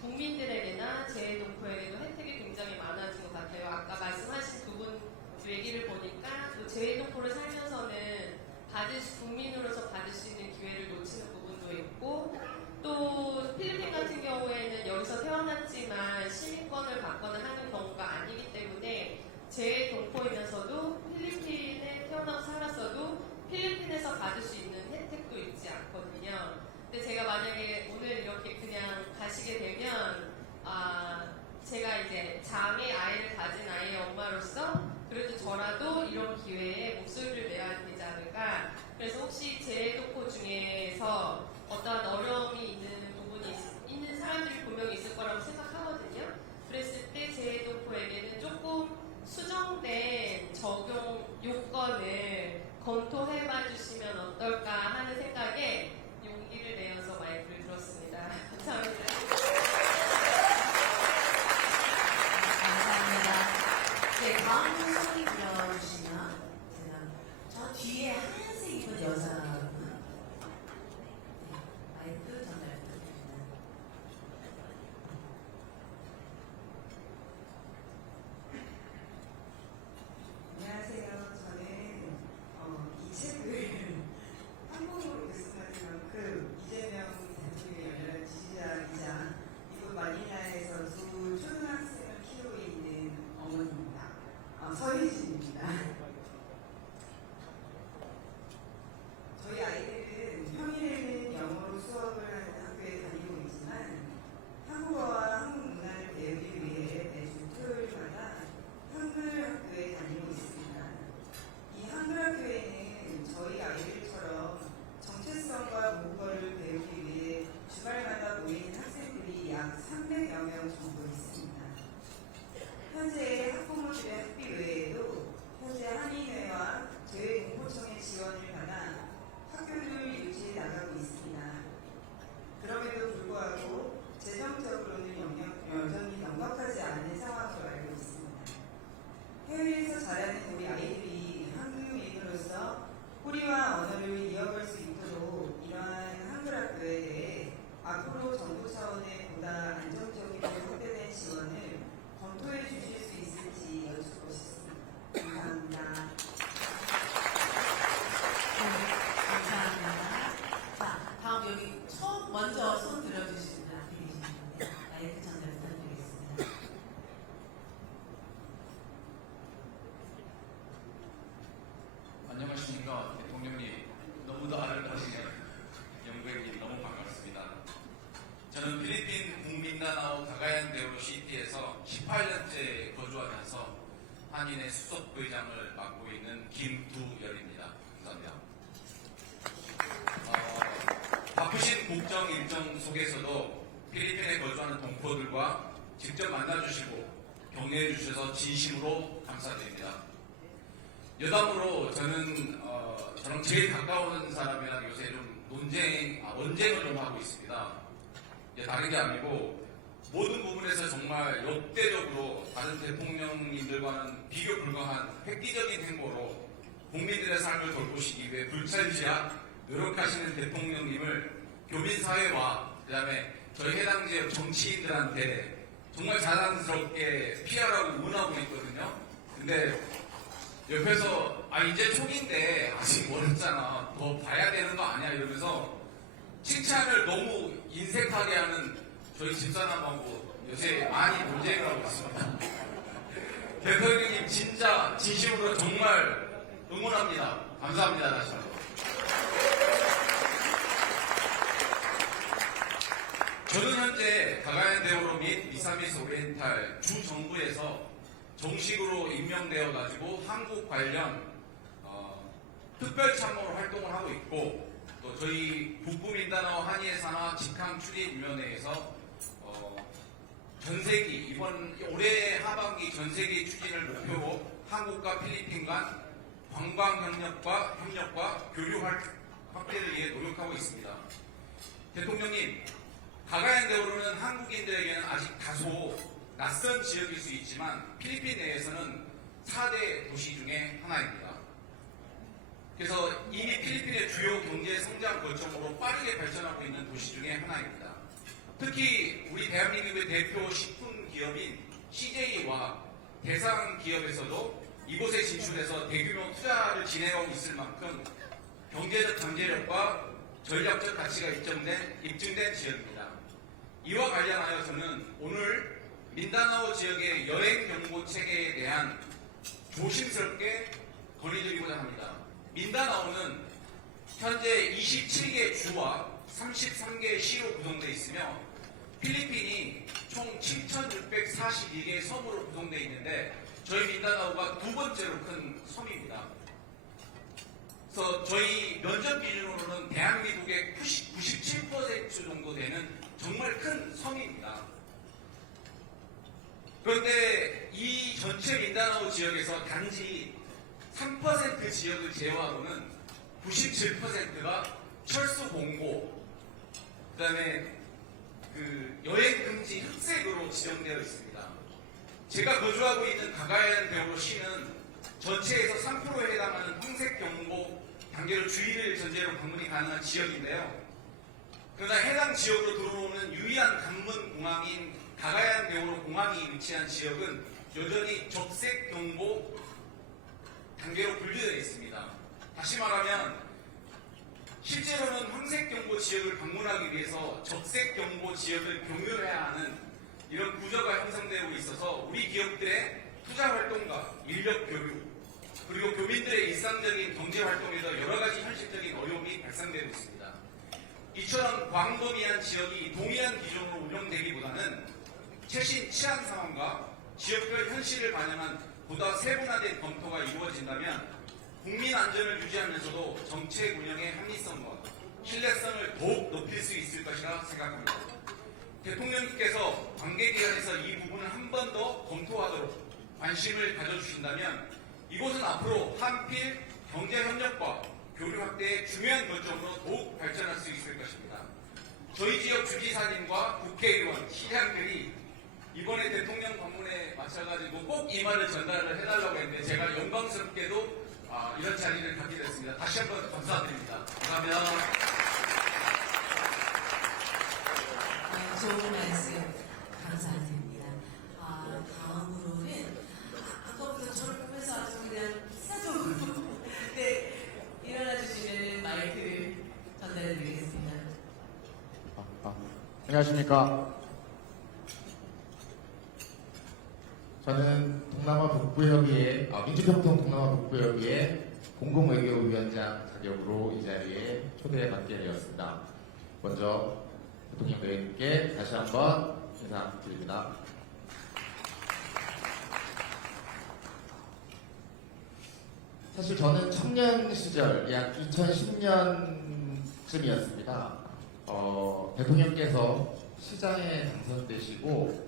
국민들에게나 재외동포에게도 혜택이 굉장히 많아진 것 같아요. 아까 말씀하신 두 분 얘기를 보니까 또 재외동포를 살면서는 국민으로서 받을 수 있는 기회를 놓치는 부분도 있고 또 필리핀 같은 경우에는 여기서 태어났지만 시민권을 받거나 하는 경우가 아니기 때문에 재외동포이면서도 필리핀에 태어나고 살았어도 필리핀에서 받을 수 있는 혜택도 있지 않거든요. 근데 제가 만약에 오늘 이렇게 그냥 가시게 되면 제가 이제 장애 아이를 가진 아이의 엄마로서 그래도 저라도 이런 기회에 목소리를 내야 되지 않을까. 그래서 혹시 재외동포 중에서 어떠한 어려움이 있는 부분이 있는 사람들이 분명히 있을 거라고 생각하거든요. 그랬을 때 재외동포에게는 조금 수정된 적용 요건을 검토해봐 주시면 어떨까 하는 생각에 용기를 내어서 마이크를 들었습니다. 감사합니다. 감사합니다. 네, 다음 소리 불러주시면 저 뒤에 하얀색 입은 여자분 마이크 전달 부탁드립니다. 안녕하세요. 저는 이 책을 한국어로 계속하는 만큼 이재명 대통령의 열렬한 지지자이자 이곳 마닐라에서도 초등학생을 키우고 있는 어머니입니다. 서희진입니다. 저희 아이들은 평일에는 영어로 수업을 하는 학교에 다니고 있지만 한국어와 한국 문화를 배우기 위해 매주 토요일마다 한글 학교에 다니고 있습니다. 이 한글 학교에는 저희 아이들처럼 정체성과 모국어를 배우기 위해 주말마다 모이는 학생들이 약 300여 명 정도 있습니다. 현재 앞으로 정부 차원의 보다 안정적이고 확대된 지원을 검토해 주실 수 있을지 여쭙고 싶습니다. 감사합니다. 감사합니다. 자, 다음 여기 먼저 손 들어주시는 분 앞에 계신 분들 마이크 전달 부탁드리겠습니다. 안녕하십니까. 대통령님, 너무도 아름다우시네요. 영부님 너무 반갑습니다. 저는 필리핀 국민다나오 가가얀 대우로 시티에서 18년째 거주하면서 한인의 수석부의장을 맡고 있는 김두열입니다. 감사합니다. 바쁘신 국정 일정 속에서도 필리핀에 거주하는 동포들과 직접 만나주시고 격려해 주셔서 진심으로 감사드립니다. 여담으로 저는 저랑 제일 가까운 사람이랑 요새 좀 언쟁을 좀 하고 있습니다. 다른 게 아니고 모든 부분에서 정말 역대적으로 다른 대통령님들과는 비교 불가한 획기적인 행보로 국민들의 삶을 돌보시기 위해 불찰지야 노력하시는 대통령님을 교민사회와 그다음에 저희 해당 지역 정치인들한테 정말 자랑스럽게 피하라고 응원하고 있거든요. 근데 옆에서 이제 초기인데 아직 멀었잖아, 더 봐야 되는 거 아니야 이러면서 칭찬을 너무 인색하게 하는 저희 집사람하고 요새 많이 논쟁을 하고 있습니다. 대통령님 진짜 진심으로 정말 응원합니다. 감사합니다. 다시 한번. 저는 현재 가가얀 대우로 및 미사미스 오리엔탈 주 정부에서 정식으로 임명되어 가지고 한국 관련 특별 참모로 활동을 하고 있고, 또 저희 북부 민다나오 한일 산하 직항 출입위원회에서 전세기 이번 올해 하반기 전세기 추진을 목표로 한국과 필리핀 간 관광 협력과 교류 확대를 위해 노력하고 있습니다. 대통령님, 가가얀 대우로는 한국인들에게는 아직 다소 낯선 지역일 수 있지만 필리핀 내에서는 4대 도시 중에 하나입니다. 그래서 이미 필리핀의 주요 경제 성장 거점으로 빠르게 발전하고 있는 도시 중에 하나입니다. 특히 우리 대한민국의 대표 식품 기업인 CJ와 대상 기업에서도 이곳에 진출해서 대규모 투자를 진행하고 있을 만큼 경제적 잠재력과 전략적 가치가 입증된 지역입니다. 이와 관련하여 저는 오늘 민다나오 지역의 여행 정보 체계에 대한 조심스럽게 건의드리고자 합니다. 민다나오는 현재 27개 주와 33개 시로 구성되어 있으며 필리핀이 총 7,642개의 섬으로 구성되어 있는데 저희 민다나오가 두 번째로 큰 섬입니다. 그래서 저희 면적 기준으로는 대한민국의 97% 정도 되는 정말 큰 섬입니다. 그런데 이 전체 민다나오 지역에서 단지 3% 지역을 제외하고는 97%가 철수 공고, 그 다음에 여행 금지 흑색으로 지정되어 있습니다. 제가 거주하고 있는 가가얀 대우로 시는 전체에서 3%에 해당하는 황색 경보 단계로 주의를 전제로 방문이 가능한 지역인데요. 그러나 해당 지역으로 들어오는 유일한 관문 공항인 가가얀 대우로 공항이 위치한 지역은 여전히 적색 경보 단계로 분류되어 있습니다. 다시 말하면 실제로는 황색 경보 지역을 방문하기 위해서 적색 경보 지역을 경유해야 하는 이런 구조가 형성되고 있어서 우리 기업들의 투자 활동과 인력 교류, 그리고 교민들의 일상적인 경제 활동에서 여러 가지 현실적인 어려움이 발생되고 있습니다. 이처럼 광범위한 지역이 동일한 기준으로 운영되기보다는 최신 치안 상황과 지역별 현실을 반영한 보다 세분화된 검토가 이루어진다면 국민 안전을 유지하면서도 정책 운영의 합리성과 신뢰성을 더욱 높일 수 있을 것이라 생각합니다. 대통령님께서 관계기관에서 이 부분을 한 번 더 검토하도록 관심을 가져주신다면 이곳은 앞으로 한필 경제협력과 교류 확대의 중요한 거점으로 더욱 발전할 수 있을 것입니다. 저희 지역 주지사님과 국회의원, 시장들이 이번에 대통령 방문에 맞춰가지고 꼭 이 말을 전달을 해달라고 했는데 제가 영광스럽게도 이런 자리를 갖게 됐습니다. 다시 한번 감사드립니다. 감사합니다. 좋은 말씀 감사드립니다. 다음으로는 아까부터 저를 보면서 아주 그냥 사적으로 네, 일어나 주시면 마이크를 전달해 드리겠습니다. 안녕하십니까. 저는 동남아 북부협의회, 민주평통 동남아 북부협의회 공공외교위원장 자격으로 이 자리에 초대받게 되었습니다. 먼저 대통령 대회님께 다시 한번 인사드립니다. 사실 저는 청년 시절 약 2010년쯤이었습니다. 대통령께서 시장에 당선되시고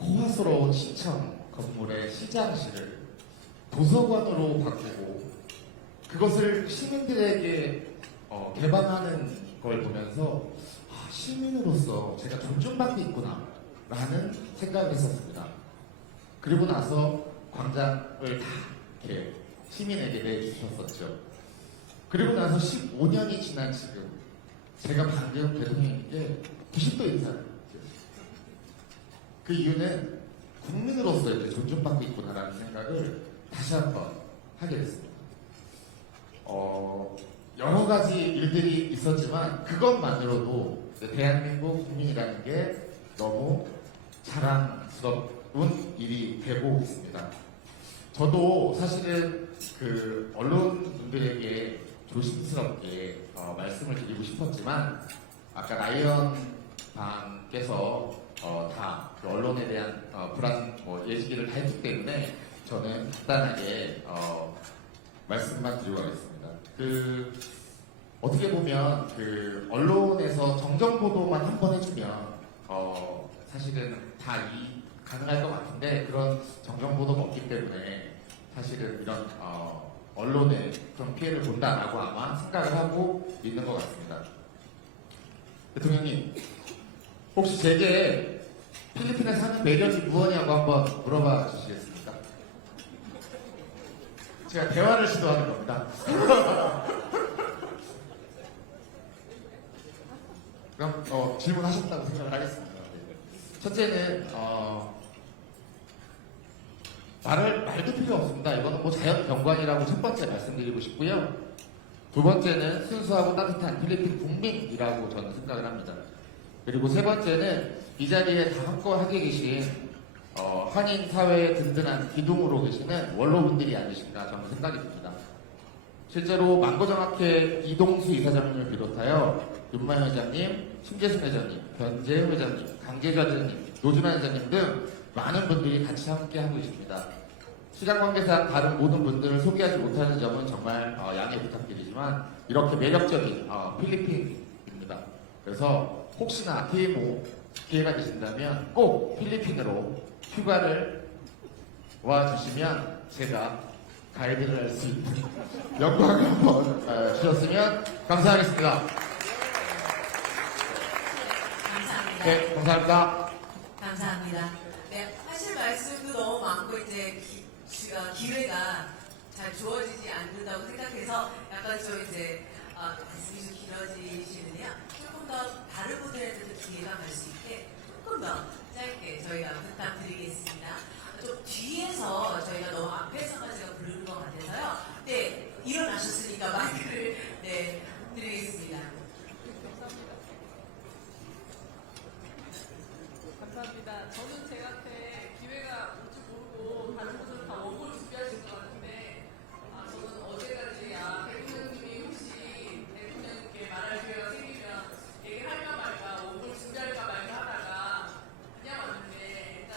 호화스러운 시청 건물의 시장실을 도서관으로 바꾸고 그것을 시민들에게 개방하는 걸 보면서 시민으로서 제가 존중받고 있구나 라는 생각을 했었습니다. 그리고 나서 광장을 다 이렇게 시민에게 내주셨었죠. 그리고 나서 15년이 지난 지금 제가 방금 대통령님께 90도 인사를 드렸습니다. 그 이유는 국민으로서 이제 존중받고 있구나라는 생각을 다시 한번 하게 됐습니다. 여러 가지 일들이 있었지만 그것만으로도 대한민국 국민이라는 게 너무 자랑스러운 일이 되고 있습니다. 저도 사실은 그 언론분들에게 조심스럽게 말씀을 드리고 싶었지만 아까 라이언 방께서 다 언론에 대한 불안 예시기를 다 했기 때문에 저는 간단하게 말씀만 드리고 가겠습니다. 어떻게 보면 언론에서 정정 보도만 한 번 해주면 사실은 다 가능할 것 같은데 그런 정정 보도가 없기 때문에 사실은 이런 언론에 좀 피해를 본다라고 아마 생각을 하고 있는 것 같습니다. 대통령님, 혹시 제게 필리핀에 사는 매력이 무엇이냐고 한번 물어봐 주시겠습니까? 제가 대화를 시도하는 겁니다. 그럼 질문하셨다고 생각을 하겠습니다. 첫째는 말도 필요 없습니다. 이거는 뭐 자연 경관이라고 첫 번째 말씀드리고 싶고요. 두 번째는 순수하고 따뜻한 필리핀 국민이라고 저는 생각을 합니다. 그리고 세 번째는 이 자리에 다 함께 계신 한인 사회의 든든한 기둥으로 계시는 원로분들이 아니신가 저는 생각이 듭니다. 실제로 망고정학회 이동수 이사장님을 비롯하여 윤만 회장님, 심재순 회장님, 변재현 회장님, 강재주 회장님, 노준환 회장님 등 많은 분들이 같이 함께 하고 있습니다. 시장 관계상 다른 모든 분들을 소개하지 못하는 점은 정말 양해 부탁드리지만 이렇게 매력적인 필리핀입니다. 그래서 혹시나 TMO 기회가 되신다면 꼭 필리핀으로 휴가를 와주시면 제가 가이드를 할 수 있는 영광을 한번 주셨으면 감사하겠습니다. 감사합니다. 네, 감사합니다. 감사합니다. 네, 하실 말씀도 너무 많고 이제 기회가 잘 주어지지 않는다고 생각해서 약간 좀 이제 말씀이 좀 길어지시는데요. 조금 더 다른 분들한테도 기회가 갈 수 있게 조금 더 짧게 저희가 부탁드리겠습니다. 좀 뒤에서 저희가 너무 앞에서만 제가 부르는 것 같아서요. 네, 일어나셨으니까 마이크를 네, 드리겠습니다. 감사합니다. 저는 제한테 기회가 올 줄 모르고 다른 분들은 다 원고를 준비하신 것 같은데 저는 어제까지 대통령님이 혹시 대통령님께 말할 기회가 생기면 얘기할까 말까 원고를 준비할까 말까 하다가 그냥 왔는데 일단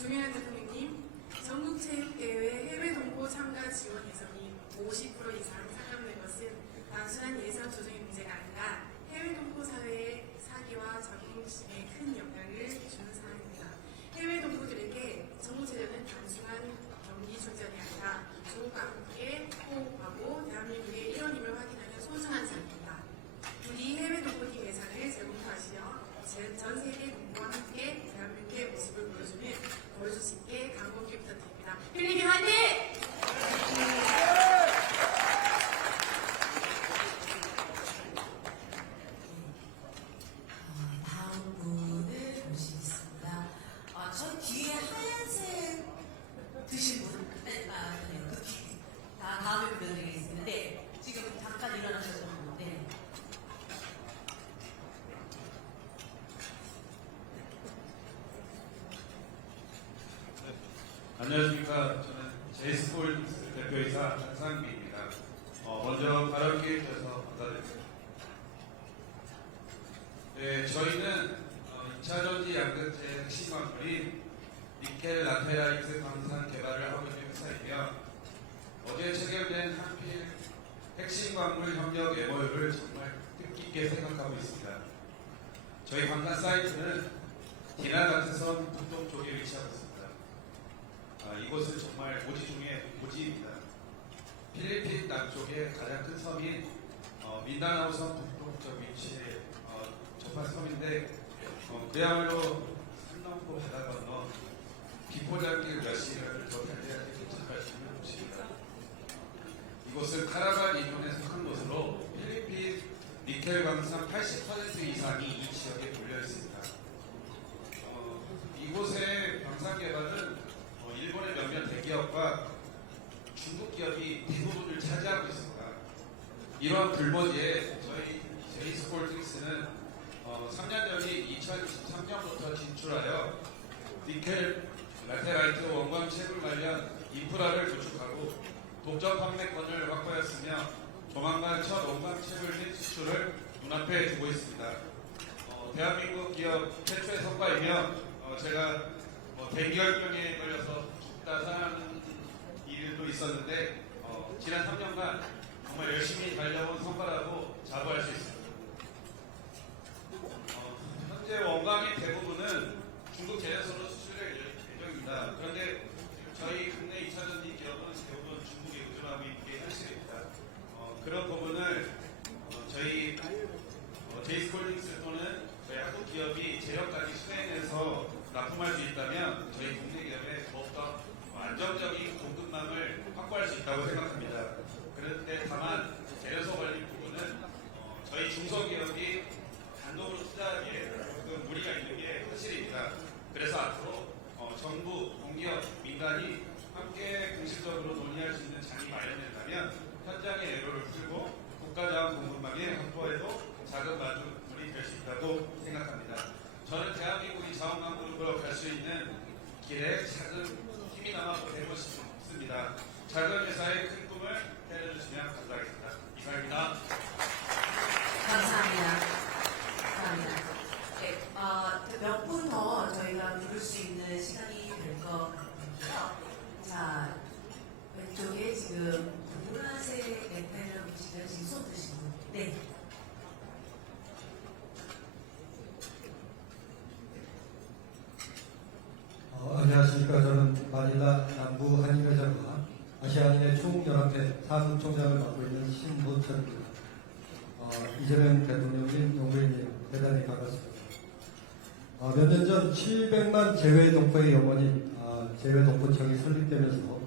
조명현 대통령님, 전국체육대회 해외 동포 참가 지원 예산이 50% 이상 상감된 것은 단순한 예산 조정의 문제가 아니라 해외 동포 사회의 사기와 자긍심에 큰 영향을 주는 사안입니다. 해외 동포들에게 전국체전은 단순한 경기 출전이 아니라 조국과 함께 호흡하고 대한민국의 일원임을 확인하는 소중한 자리입니다. 부디 해외 동포팀 예산을 재검토하시며 전 세계 동포와 함께 대한민국의 모습을 보여줄 수 있게 강곡히 부탁드립니다. 필리핀 화이팅! 다음 분을 모시겠습니다. 저 뒤에 하얀색 드신 분, 다음에 보여드리겠습니다. 네, 지금 잠깐 일어나셨던 분. 네. 안녕하십니까. 저는 제이스폴 대표이사 장상기입니다. 먼저 발언 기회 주셔서 감사드립니다. 네, 저희는 2차 전지 양극재 핵심 광물인 니켈 라테라이트 광산 개발을 하고 있는 회사이며 어제 체결된 한필 핵심 광물 협력 MOU를 정말 뜻깊게 생각하고 있습니다. 저희 광산 사이트는 디나 같은 섬 북동쪽에 위치하고 있습니다. 이곳은 정말 고지 중에 고지입니다. 필리핀 남쪽의 가장 큰 섬인 민다나오 섬 북동쪽 위치에 접한 섬인데 그야말로 산 넘고 바다 건너 비포장길 몇 시간을 더 달려야지 도착할 수 있는 곳입니다. 이곳은 카라반 인근에 속한 곳으로 필리핀 니켈 광산 80% 이상이 이 지역에 몰려 있습니다. 이곳의 광산 개발은 일본의 몇몇 대기업과 중국 기업이 대부분을 차지하고 있습니다. 이러한 불모지에 저희 제이스폴틱스는 3년 전인 2023년부터 진출하여 니켈 라테라이트 원광 채굴 관련 인프라를 구축하고 독점 판매권을 확보했으며 조만간 첫 원광 채굴 및 수출을 눈앞에 두고 있습니다. 대한민국 기업 최초의 성과이며 제가 대기혈병에 걸려서 죽다 사는 일도 있었는데 지난 3년간 정말 열심히 달려온 성과라고 자부할 수 있습니다. 현재 원광의 대부분은 중국 제조소로 수출될 예정입니다. 그런데 저희 국내 2차전지 기업은 대부분 중국에 의존하고 있는 게 현실입니다. 그런 부분을 저희 제이스콜링스 또는 저희 한국 기업이 재료까지 수행해서 납품할 수 있다면 저희 국내 기업에 더욱더 안정적인 공급망을 확보할 수 있다고 생각합니다. 그런데 다만 재료소 관리 부분은 저희 중소기업이 단독으로 투자하기에 조금 무리가 있는 게 사실입니다. 그래서 앞으로 정부, 공기업, 민간이 함께 공식적으로 논의할 수 있는 장이 마련된다면 현장의 애로를 풀고 국가자원 공급망의 확보에도 작은 마중물이 될 수 있다고 생각합니다. 저는 대한민국이 자원강국으로 갈 수 있는 길에 작은 힘이나마 되고 싶습니다. 작은 회사의 큰 꿈을 때려주시면 감사하겠습니다. 이상입니다. 감사합니다. 감사합니다. 네, 몇 분 더 저희가 부를 수 있는 시간이 될 것 같고요. 자, 왼쪽에 지금 보라색 넥타이를 입으시면 지금 손 드신 분. 네. 안녕하십니까. 저는 마닐라 남부 한인회장과 아시아인의 총연합회 사무총장을 맡고 있는 신보철입니다. 이재명 대통령님, 농구인님 대단히 반갑습니다. 몇 년 전 700만 재외동포의 영원히 재외동포청이 설립되면서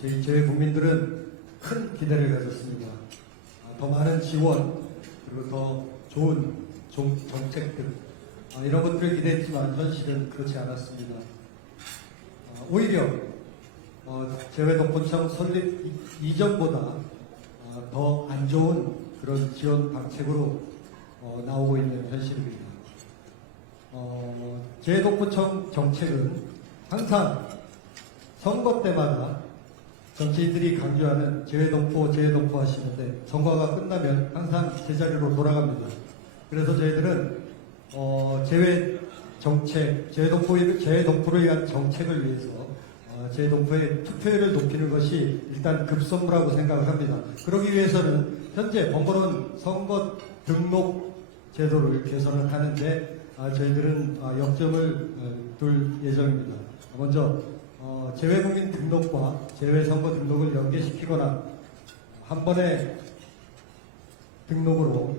저희 재외국민들은 큰 기대를 가졌습니다. 더 많은 지원 그리고 더 좋은 정책들 이런 것들을 기대했지만 현실은 그렇지 않았습니다. 오히려 재외동포청 설립 이전보다 더 안 좋은 그런 지원 방책으로 나오고 있는 현실입니다. 재외동포청 정책은 항상 선거 때마다 정치인들이 강조하는 재외동포 하시는데 선거가 끝나면 항상 제자리로 돌아갑니다. 그래서 저희들은 정책, 재동포를 위한 정책을 위해서 재동포의 투표율을 높이는 것이 일단 급선무라고 생각을 합니다. 그러기 위해서는 현재 번거로운 선거 등록 제도를 개선을 하는데 저희들은 역점을 둘 예정입니다. 먼저 재외국민 등록과 재외선거 등록을 연계시키거나 한 번의 등록으로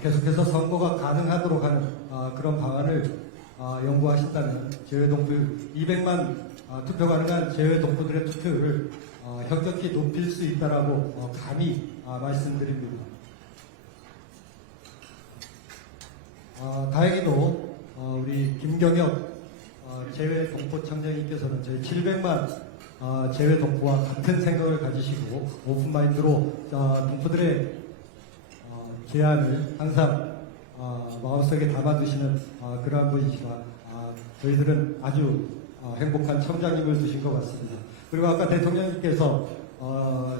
계속해서 선거가 가능하도록 하는 그런 방안을 연구하신다면 재외동포율 200만 투표 가능한 재외동포들의 투표율을 현격히 높일 수 있다라고 감히 말씀드립니다. 다행히도 우리 김경엽 재외동포청장님께서는 저희 700만 재외동포와 같은 생각을 가지시고 오픈마인드로 동포들의 제안을 항상 마음속에 담아두시는 그러한 분이시라 저희들은 아주 행복한 청장님을 두신 것 같습니다. 그리고 아까 대통령님께서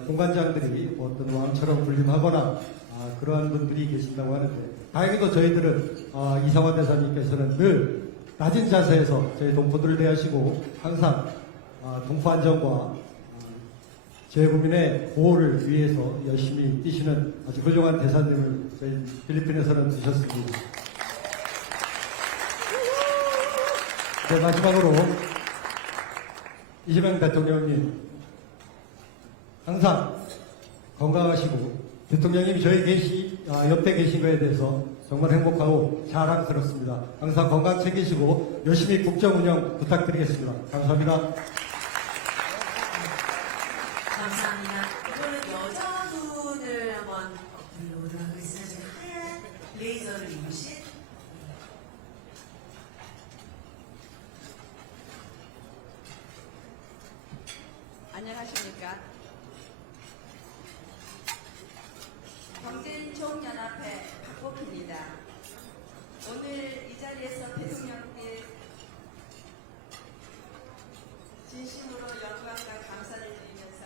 공관장들이 어떤 왕처럼 군림하거나 그러한 분들이 계신다고 하는데 다행히도 저희들은 이상화 대사님께서는 늘 낮은 자세에서 저희 동포들을 대하시고 항상 동포 안정과 재국민의 보호를 위해서 열심히 뛰시는 아주 훌륭한 대사님을 저희 필리핀에서는 두셨습니다. 네, 마지막으로 이재명 대통령님 항상 건강하시고 대통령님이 저희 옆에 계신 거에 대해서 정말 행복하고 자랑스럽습니다. 항상 건강 챙기시고 열심히 국정 운영 부탁드리겠습니다. 감사합니다. 감사합니다. 이번엔 여자분을 한번 불러보도록 하겠습니다. 지금 하얀 블레이저를 입으신 안녕하십니까. 경제인총연합회 박복희입니다. 오늘 이 자리에서 대통령께 진심으로 영광과 감사를 드리면서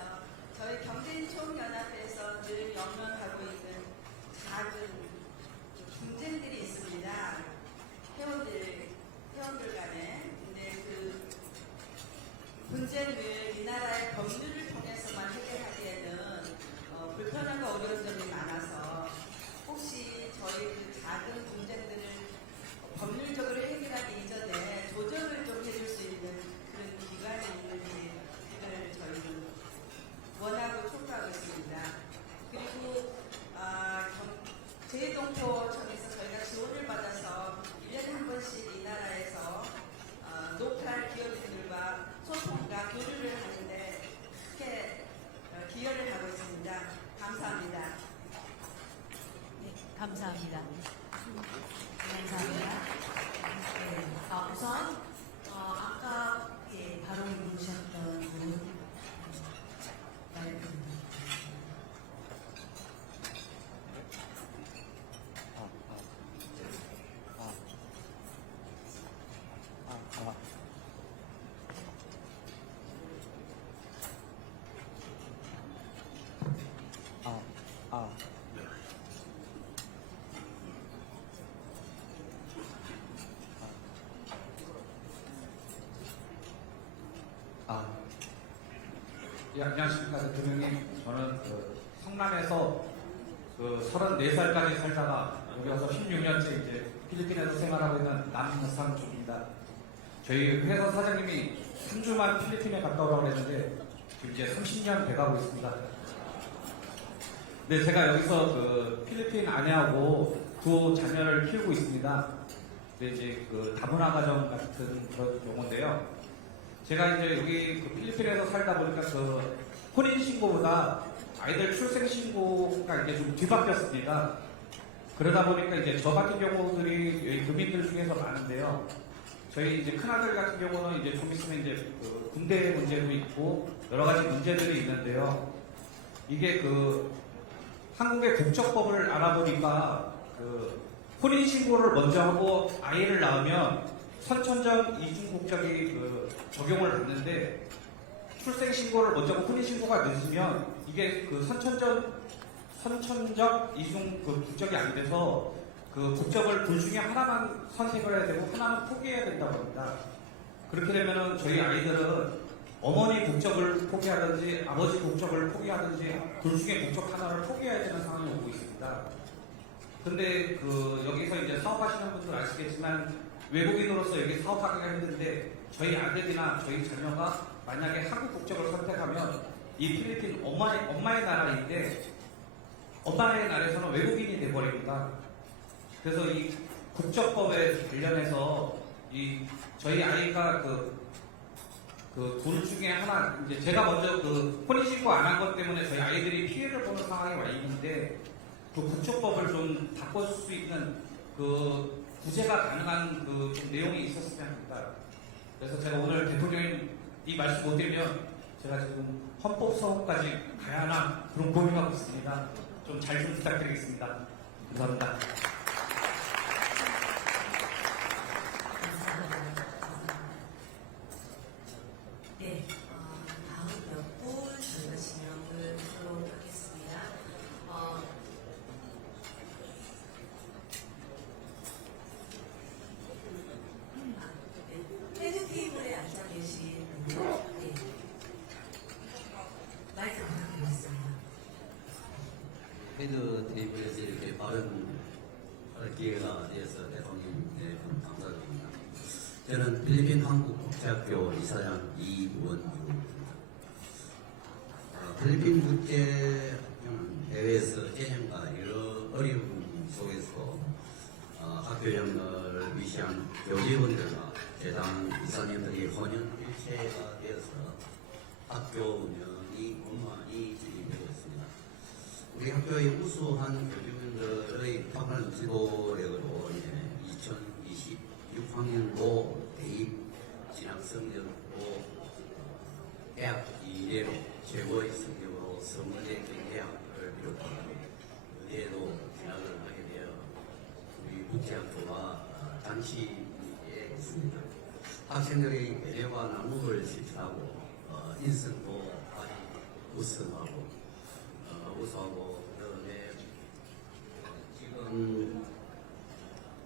저희 경제인총연합회에서 늘 영면하고 있는 작은 분쟁들이 있습니다. 회원들 간에. 근데 그 분쟁을 이 나라의 법률을 통해서만 해결하기에는 불편함과 어려운 점이 많아서 혹시 저희 그 작은 문제들을 법률적으로 해결하기 이전에 조정을 좀 해줄 수 있는 그런 기관이 있는지 그걸 저희는 원하고 촉구하고 있습니다. 그리고 재동포청에서 저희가 지원을 받아서 1년에 한 번씩 이 나라에서 로컬 기업인들과 소통과 교류를 하는데 크게 기여를 하고 있습니다. 감사합니다. 네, 감사합니다. 감사합니다. 네, 우선 아까 바로 입으셨던 분 예, 안녕하십니까 대통령님. 저는 성남에서 34살까지 살다가 여기 와서 16년째 이제 필리핀에서 생활하고 있는 남상중입니다. 저희 회사 사장님이 3주만 필리핀에 갔다 오라고 했는데 지금 이제 30년 돼가고 있습니다. 네, 제가 여기서 필리핀 아내하고 두 자녀를 키우고 있습니다. 근데 이제 다문화 가정 같은 그런 경우인데요. 제가 이제 여기 필리핀에서 살다 보니까 혼인신고보다 아이들 출생신고가 이제 좀 뒤바뀌었습니다. 그러다 보니까 이제 저 같은 경우들이 여기 교민들 중에서 많은데요. 저희 이제 큰아들 같은 경우는 이제 좀 있으면 이제 군대 문제도 있고 여러 가지 문제들이 있는데요. 이게 한국의 국적법을 알아보니까 혼인신고를 먼저 하고 아이를 낳으면 선천적 이중국적이 적용을 받는데 출생신고를 먼저 하고 혼인신고가 늦으면 이게 선천적 이중 국적이 안 돼서 그 국적을 둘 중에 하나만 선택을 해야 되고 하나는 포기해야 된다고 합니다. 그렇게 되면은 저희 아이들은 어머니 국적을 포기하든지 아버지 국적을 포기하든지 둘 중에 국적 하나를 포기해야 되는 상황이 오고 있습니다. 근데 그 여기서 이제 사업하시는 분들 아시겠지만 외국인으로서 여기 사업하기가 힘든데 저희 아들이나 저희 자녀가 만약에 한국 국적을 선택하면 이 필리핀 엄마의 나라인데 엄마의 나라에서는 외국인이 돼버립니다. 그래서 이 국적법에 관련해서 이 저희 아이가 그 둘 중에 하나 이제 제가 먼저 그 혼인신고 안 한 것 때문에 저희 아이들이 피해를 보는 상황이 와 있는데 그 국적법을 좀 바꿀 수 있는 그 구제가 가능한 그 좀 내용이 있었으면 합니다. 그래서 제가 오늘 대통령님 이 말씀 못 드리면 제가 지금 헌법 소원까지 가야 하나 그런 고민하고 있습니다. 좀 잘 좀 부탁드리겠습니다. 감사합니다. 네, 다음 몇 분 저희가 진행을 하도록 하겠습니다. 헤드 테이블에 앉아 계신 분, 네. 마이크 부탁드리겠습니다. 헤드 테이블에서 이렇게 발언할 기회가 되어서 대통령 여러분 감사드립니다. 저는 필리핀 한국국제학교 이사장 이원주입니다. 필리핀 국제학교는 해외에서 재정과 여러 어려움 속에서 학교장을 위시한 교직원들과 재단 이사님들이 혼연일체가 되어서 학교 운영이 원만히 진행되고 있습니다. 우리 학교의 우수한 교직원들의 탁월한 지도력으로 2026학년도 대입 진학 성적으로 대학 이래로 최고의 성적으로 서울대 경대학을 비롯한 의대도 진학을 하게 되어 우리 국제학교와 단시에 있습니다. 학생들의 배려와 나눔을 실천하고 인성도 아주 우수하고 그다음에 지금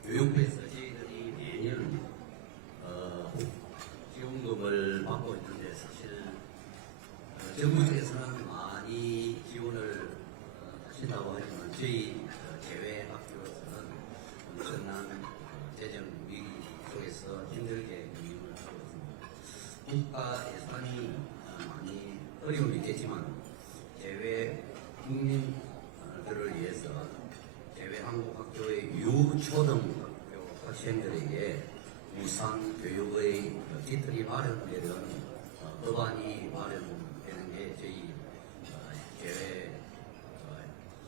교육부에서 저희들이 매년 지원금을 받고 있는데 사실 정부 쪽에서는 많이 지원을 하신다고 하지만 저희 제외 학교에서는 엄청난 재정 위기 속에서 힘들게 운영을 하고 있습니다. 국가 예산이 많이 어려움이 있겠지만 제외 국민들을 위해서 제외 한국학교의 유초등학교 학생들에게 무상 교육의 기틀이 마련되는 법안이 마련되는 게 저희 제외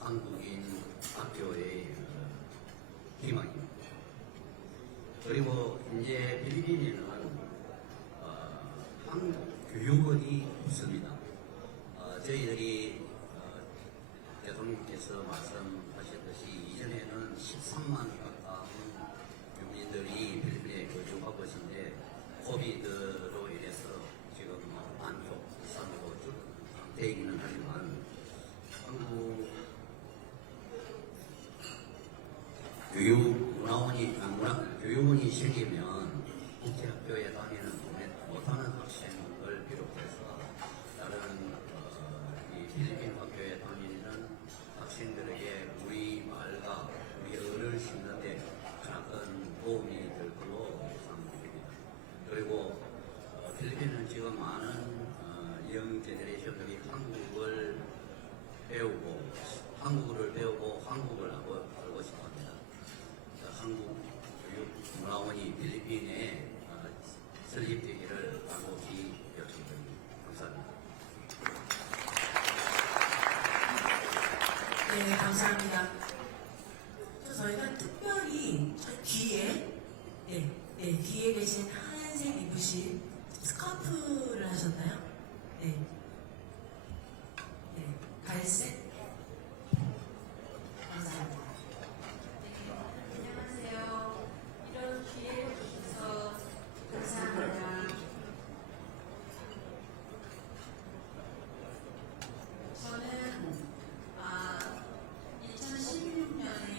한국인 학교의 희망입니다. 그리고 이제 필리핀에는 한국 교육원이 없습니다. 저희들이 대통령께서 말씀하셨듯이 이전에는 13만 가까운 교민들이 필리핀에 거주하고 계신데 코비드로 인해서 지금 만족 이상으로 쭉 상태이기는 하지만 한국 교육원이 생기면 국제학교에 다니는 못하는 학생을 비롯해서 다른 이 필리핀 학교에 다니는 학생들에게 우리 말과 우리 언어를 심는데 큰 도움이 될 걸로 예상됩니다. 그리고 필리핀은 지금 많은 영 제너레이션들이 한국어를 배우고 한국을 알고 싶어 합니다. 한국 교육문화원이 필리핀에 설립되기를 간곡히 요청드립니다. 감사합니다. 네, 감사합니다. 저희가 특별히 저 뒤에, 뒤에 계신 하얀색 입으신 스카프를 하셨나요? 네. 갈색? 감사합니다. 안녕하세요. 이런 기회를 주셔서 감사합니다. 저는 2016년에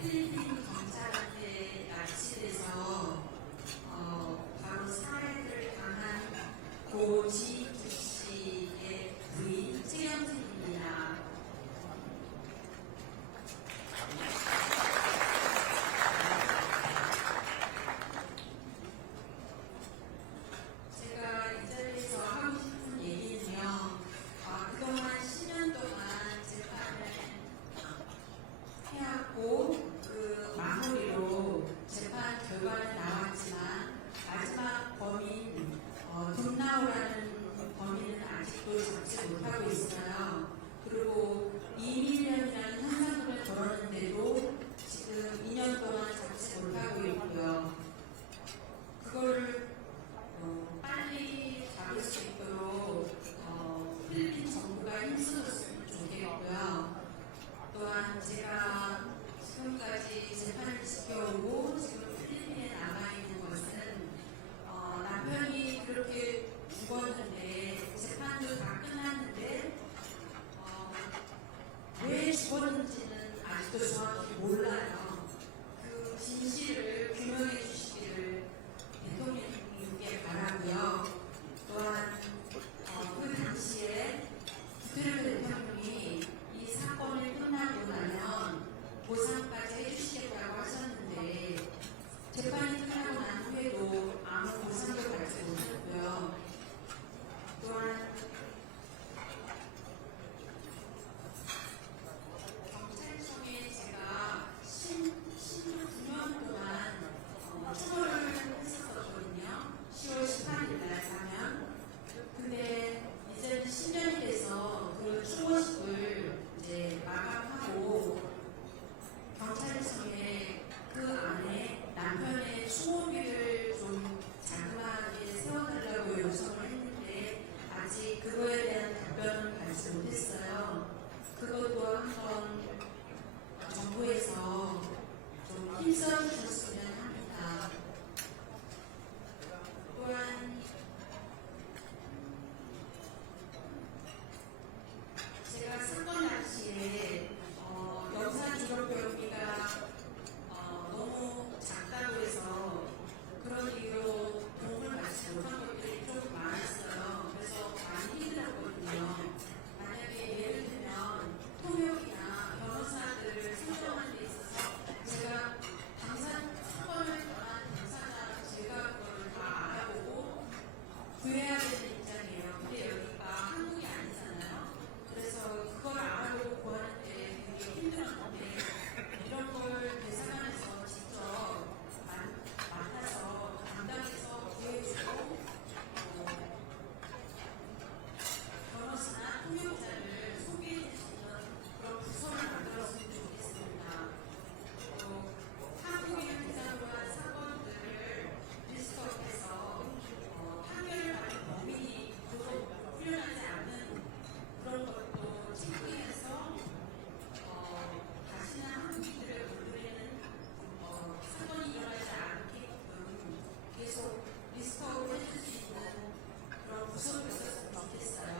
필리핀 오지기씨의 부인 최영진입니다. 제가 이 자리에서 하고 싶은 얘기는요, 그동안 10년 동안 재판을 해왔고, 그 마무리로 재판 결과는 나왔지만, 마지막 범인, 돈나오라는 범인은 아직도 잡지 못하고 있어요. 그리고 이민련이라는 현상금을 걸었는데도 지금 2년 동안 잡지 못하고 있고요. 그거를 빨리 잡을 수 있도록 필리핀 정부가 힘써줬으면 좋겠고요. 또한 제가 지금까지 재판을 지켜오고 지금 필리핀에 남아있는 것은 남편이 그렇게 죽었는데 재판도 다 끝났는데 왜 죽었는지는 아직도 정확히 몰라요. 그 진실을 규명해 주시기를 대통령님께 바라고요. 또한 그 당시에 두테르테 대통령이 이 사건이 끝나고 나면 보상까지 해주시겠다고 하셨는데 재판이 끝나고 난 후에도 아무 보상도 받지 못했고요. 또한 경찰청에 제가 19년 동안 추모를 했었거든요. 10월 18일 날 가면. 근데 이제는 10년이 돼서 그 추모식을 이제 마감하고 경찰청에 그 안에 남편의 추모비를 좀 자그마하게 세워달라고 요청을 했는데 아직 그거에 대한 답변은 받지 못했어요. 그것도 한번 정부에서 좀 힘써 주셨으면 합니다. 또한 제가 사건 당시에 영상 기록 병기가 너무 작다고 해서 그런 이유로 도움을 받지 못한 것들이 좀 많았어요. 그래서 많이 힘들었거든요. 만약에 예를 들면 통역이나 변호사들을 선정하는 데 있어서 제가 사건을 당한 당사자 제가 그걸 다 알아보고 구해야 되는 입장이에요. 근데 여기가 한국이 아니잖아요. 그래서 그걸 알아보고 구하는데 되게 힘들었는데 이런 걸 대사관에서 직접 만나서 담당해서 구해주고 변호사나 통역자를 소개해 주시는 그런 부서를 만들었으면 좋겠습니다. 또 한국인을 대상으로 한 사건들을 리스트업해서 판결을 받은 범인이 풀려나지 않는 그런 것도 체크해서 다시는 한국인들의 얼굴에는 사건이 일어나지 않게끔 계속 리스트업을 해줄 수 있는 그런 구석이 있었으면 좋겠어요.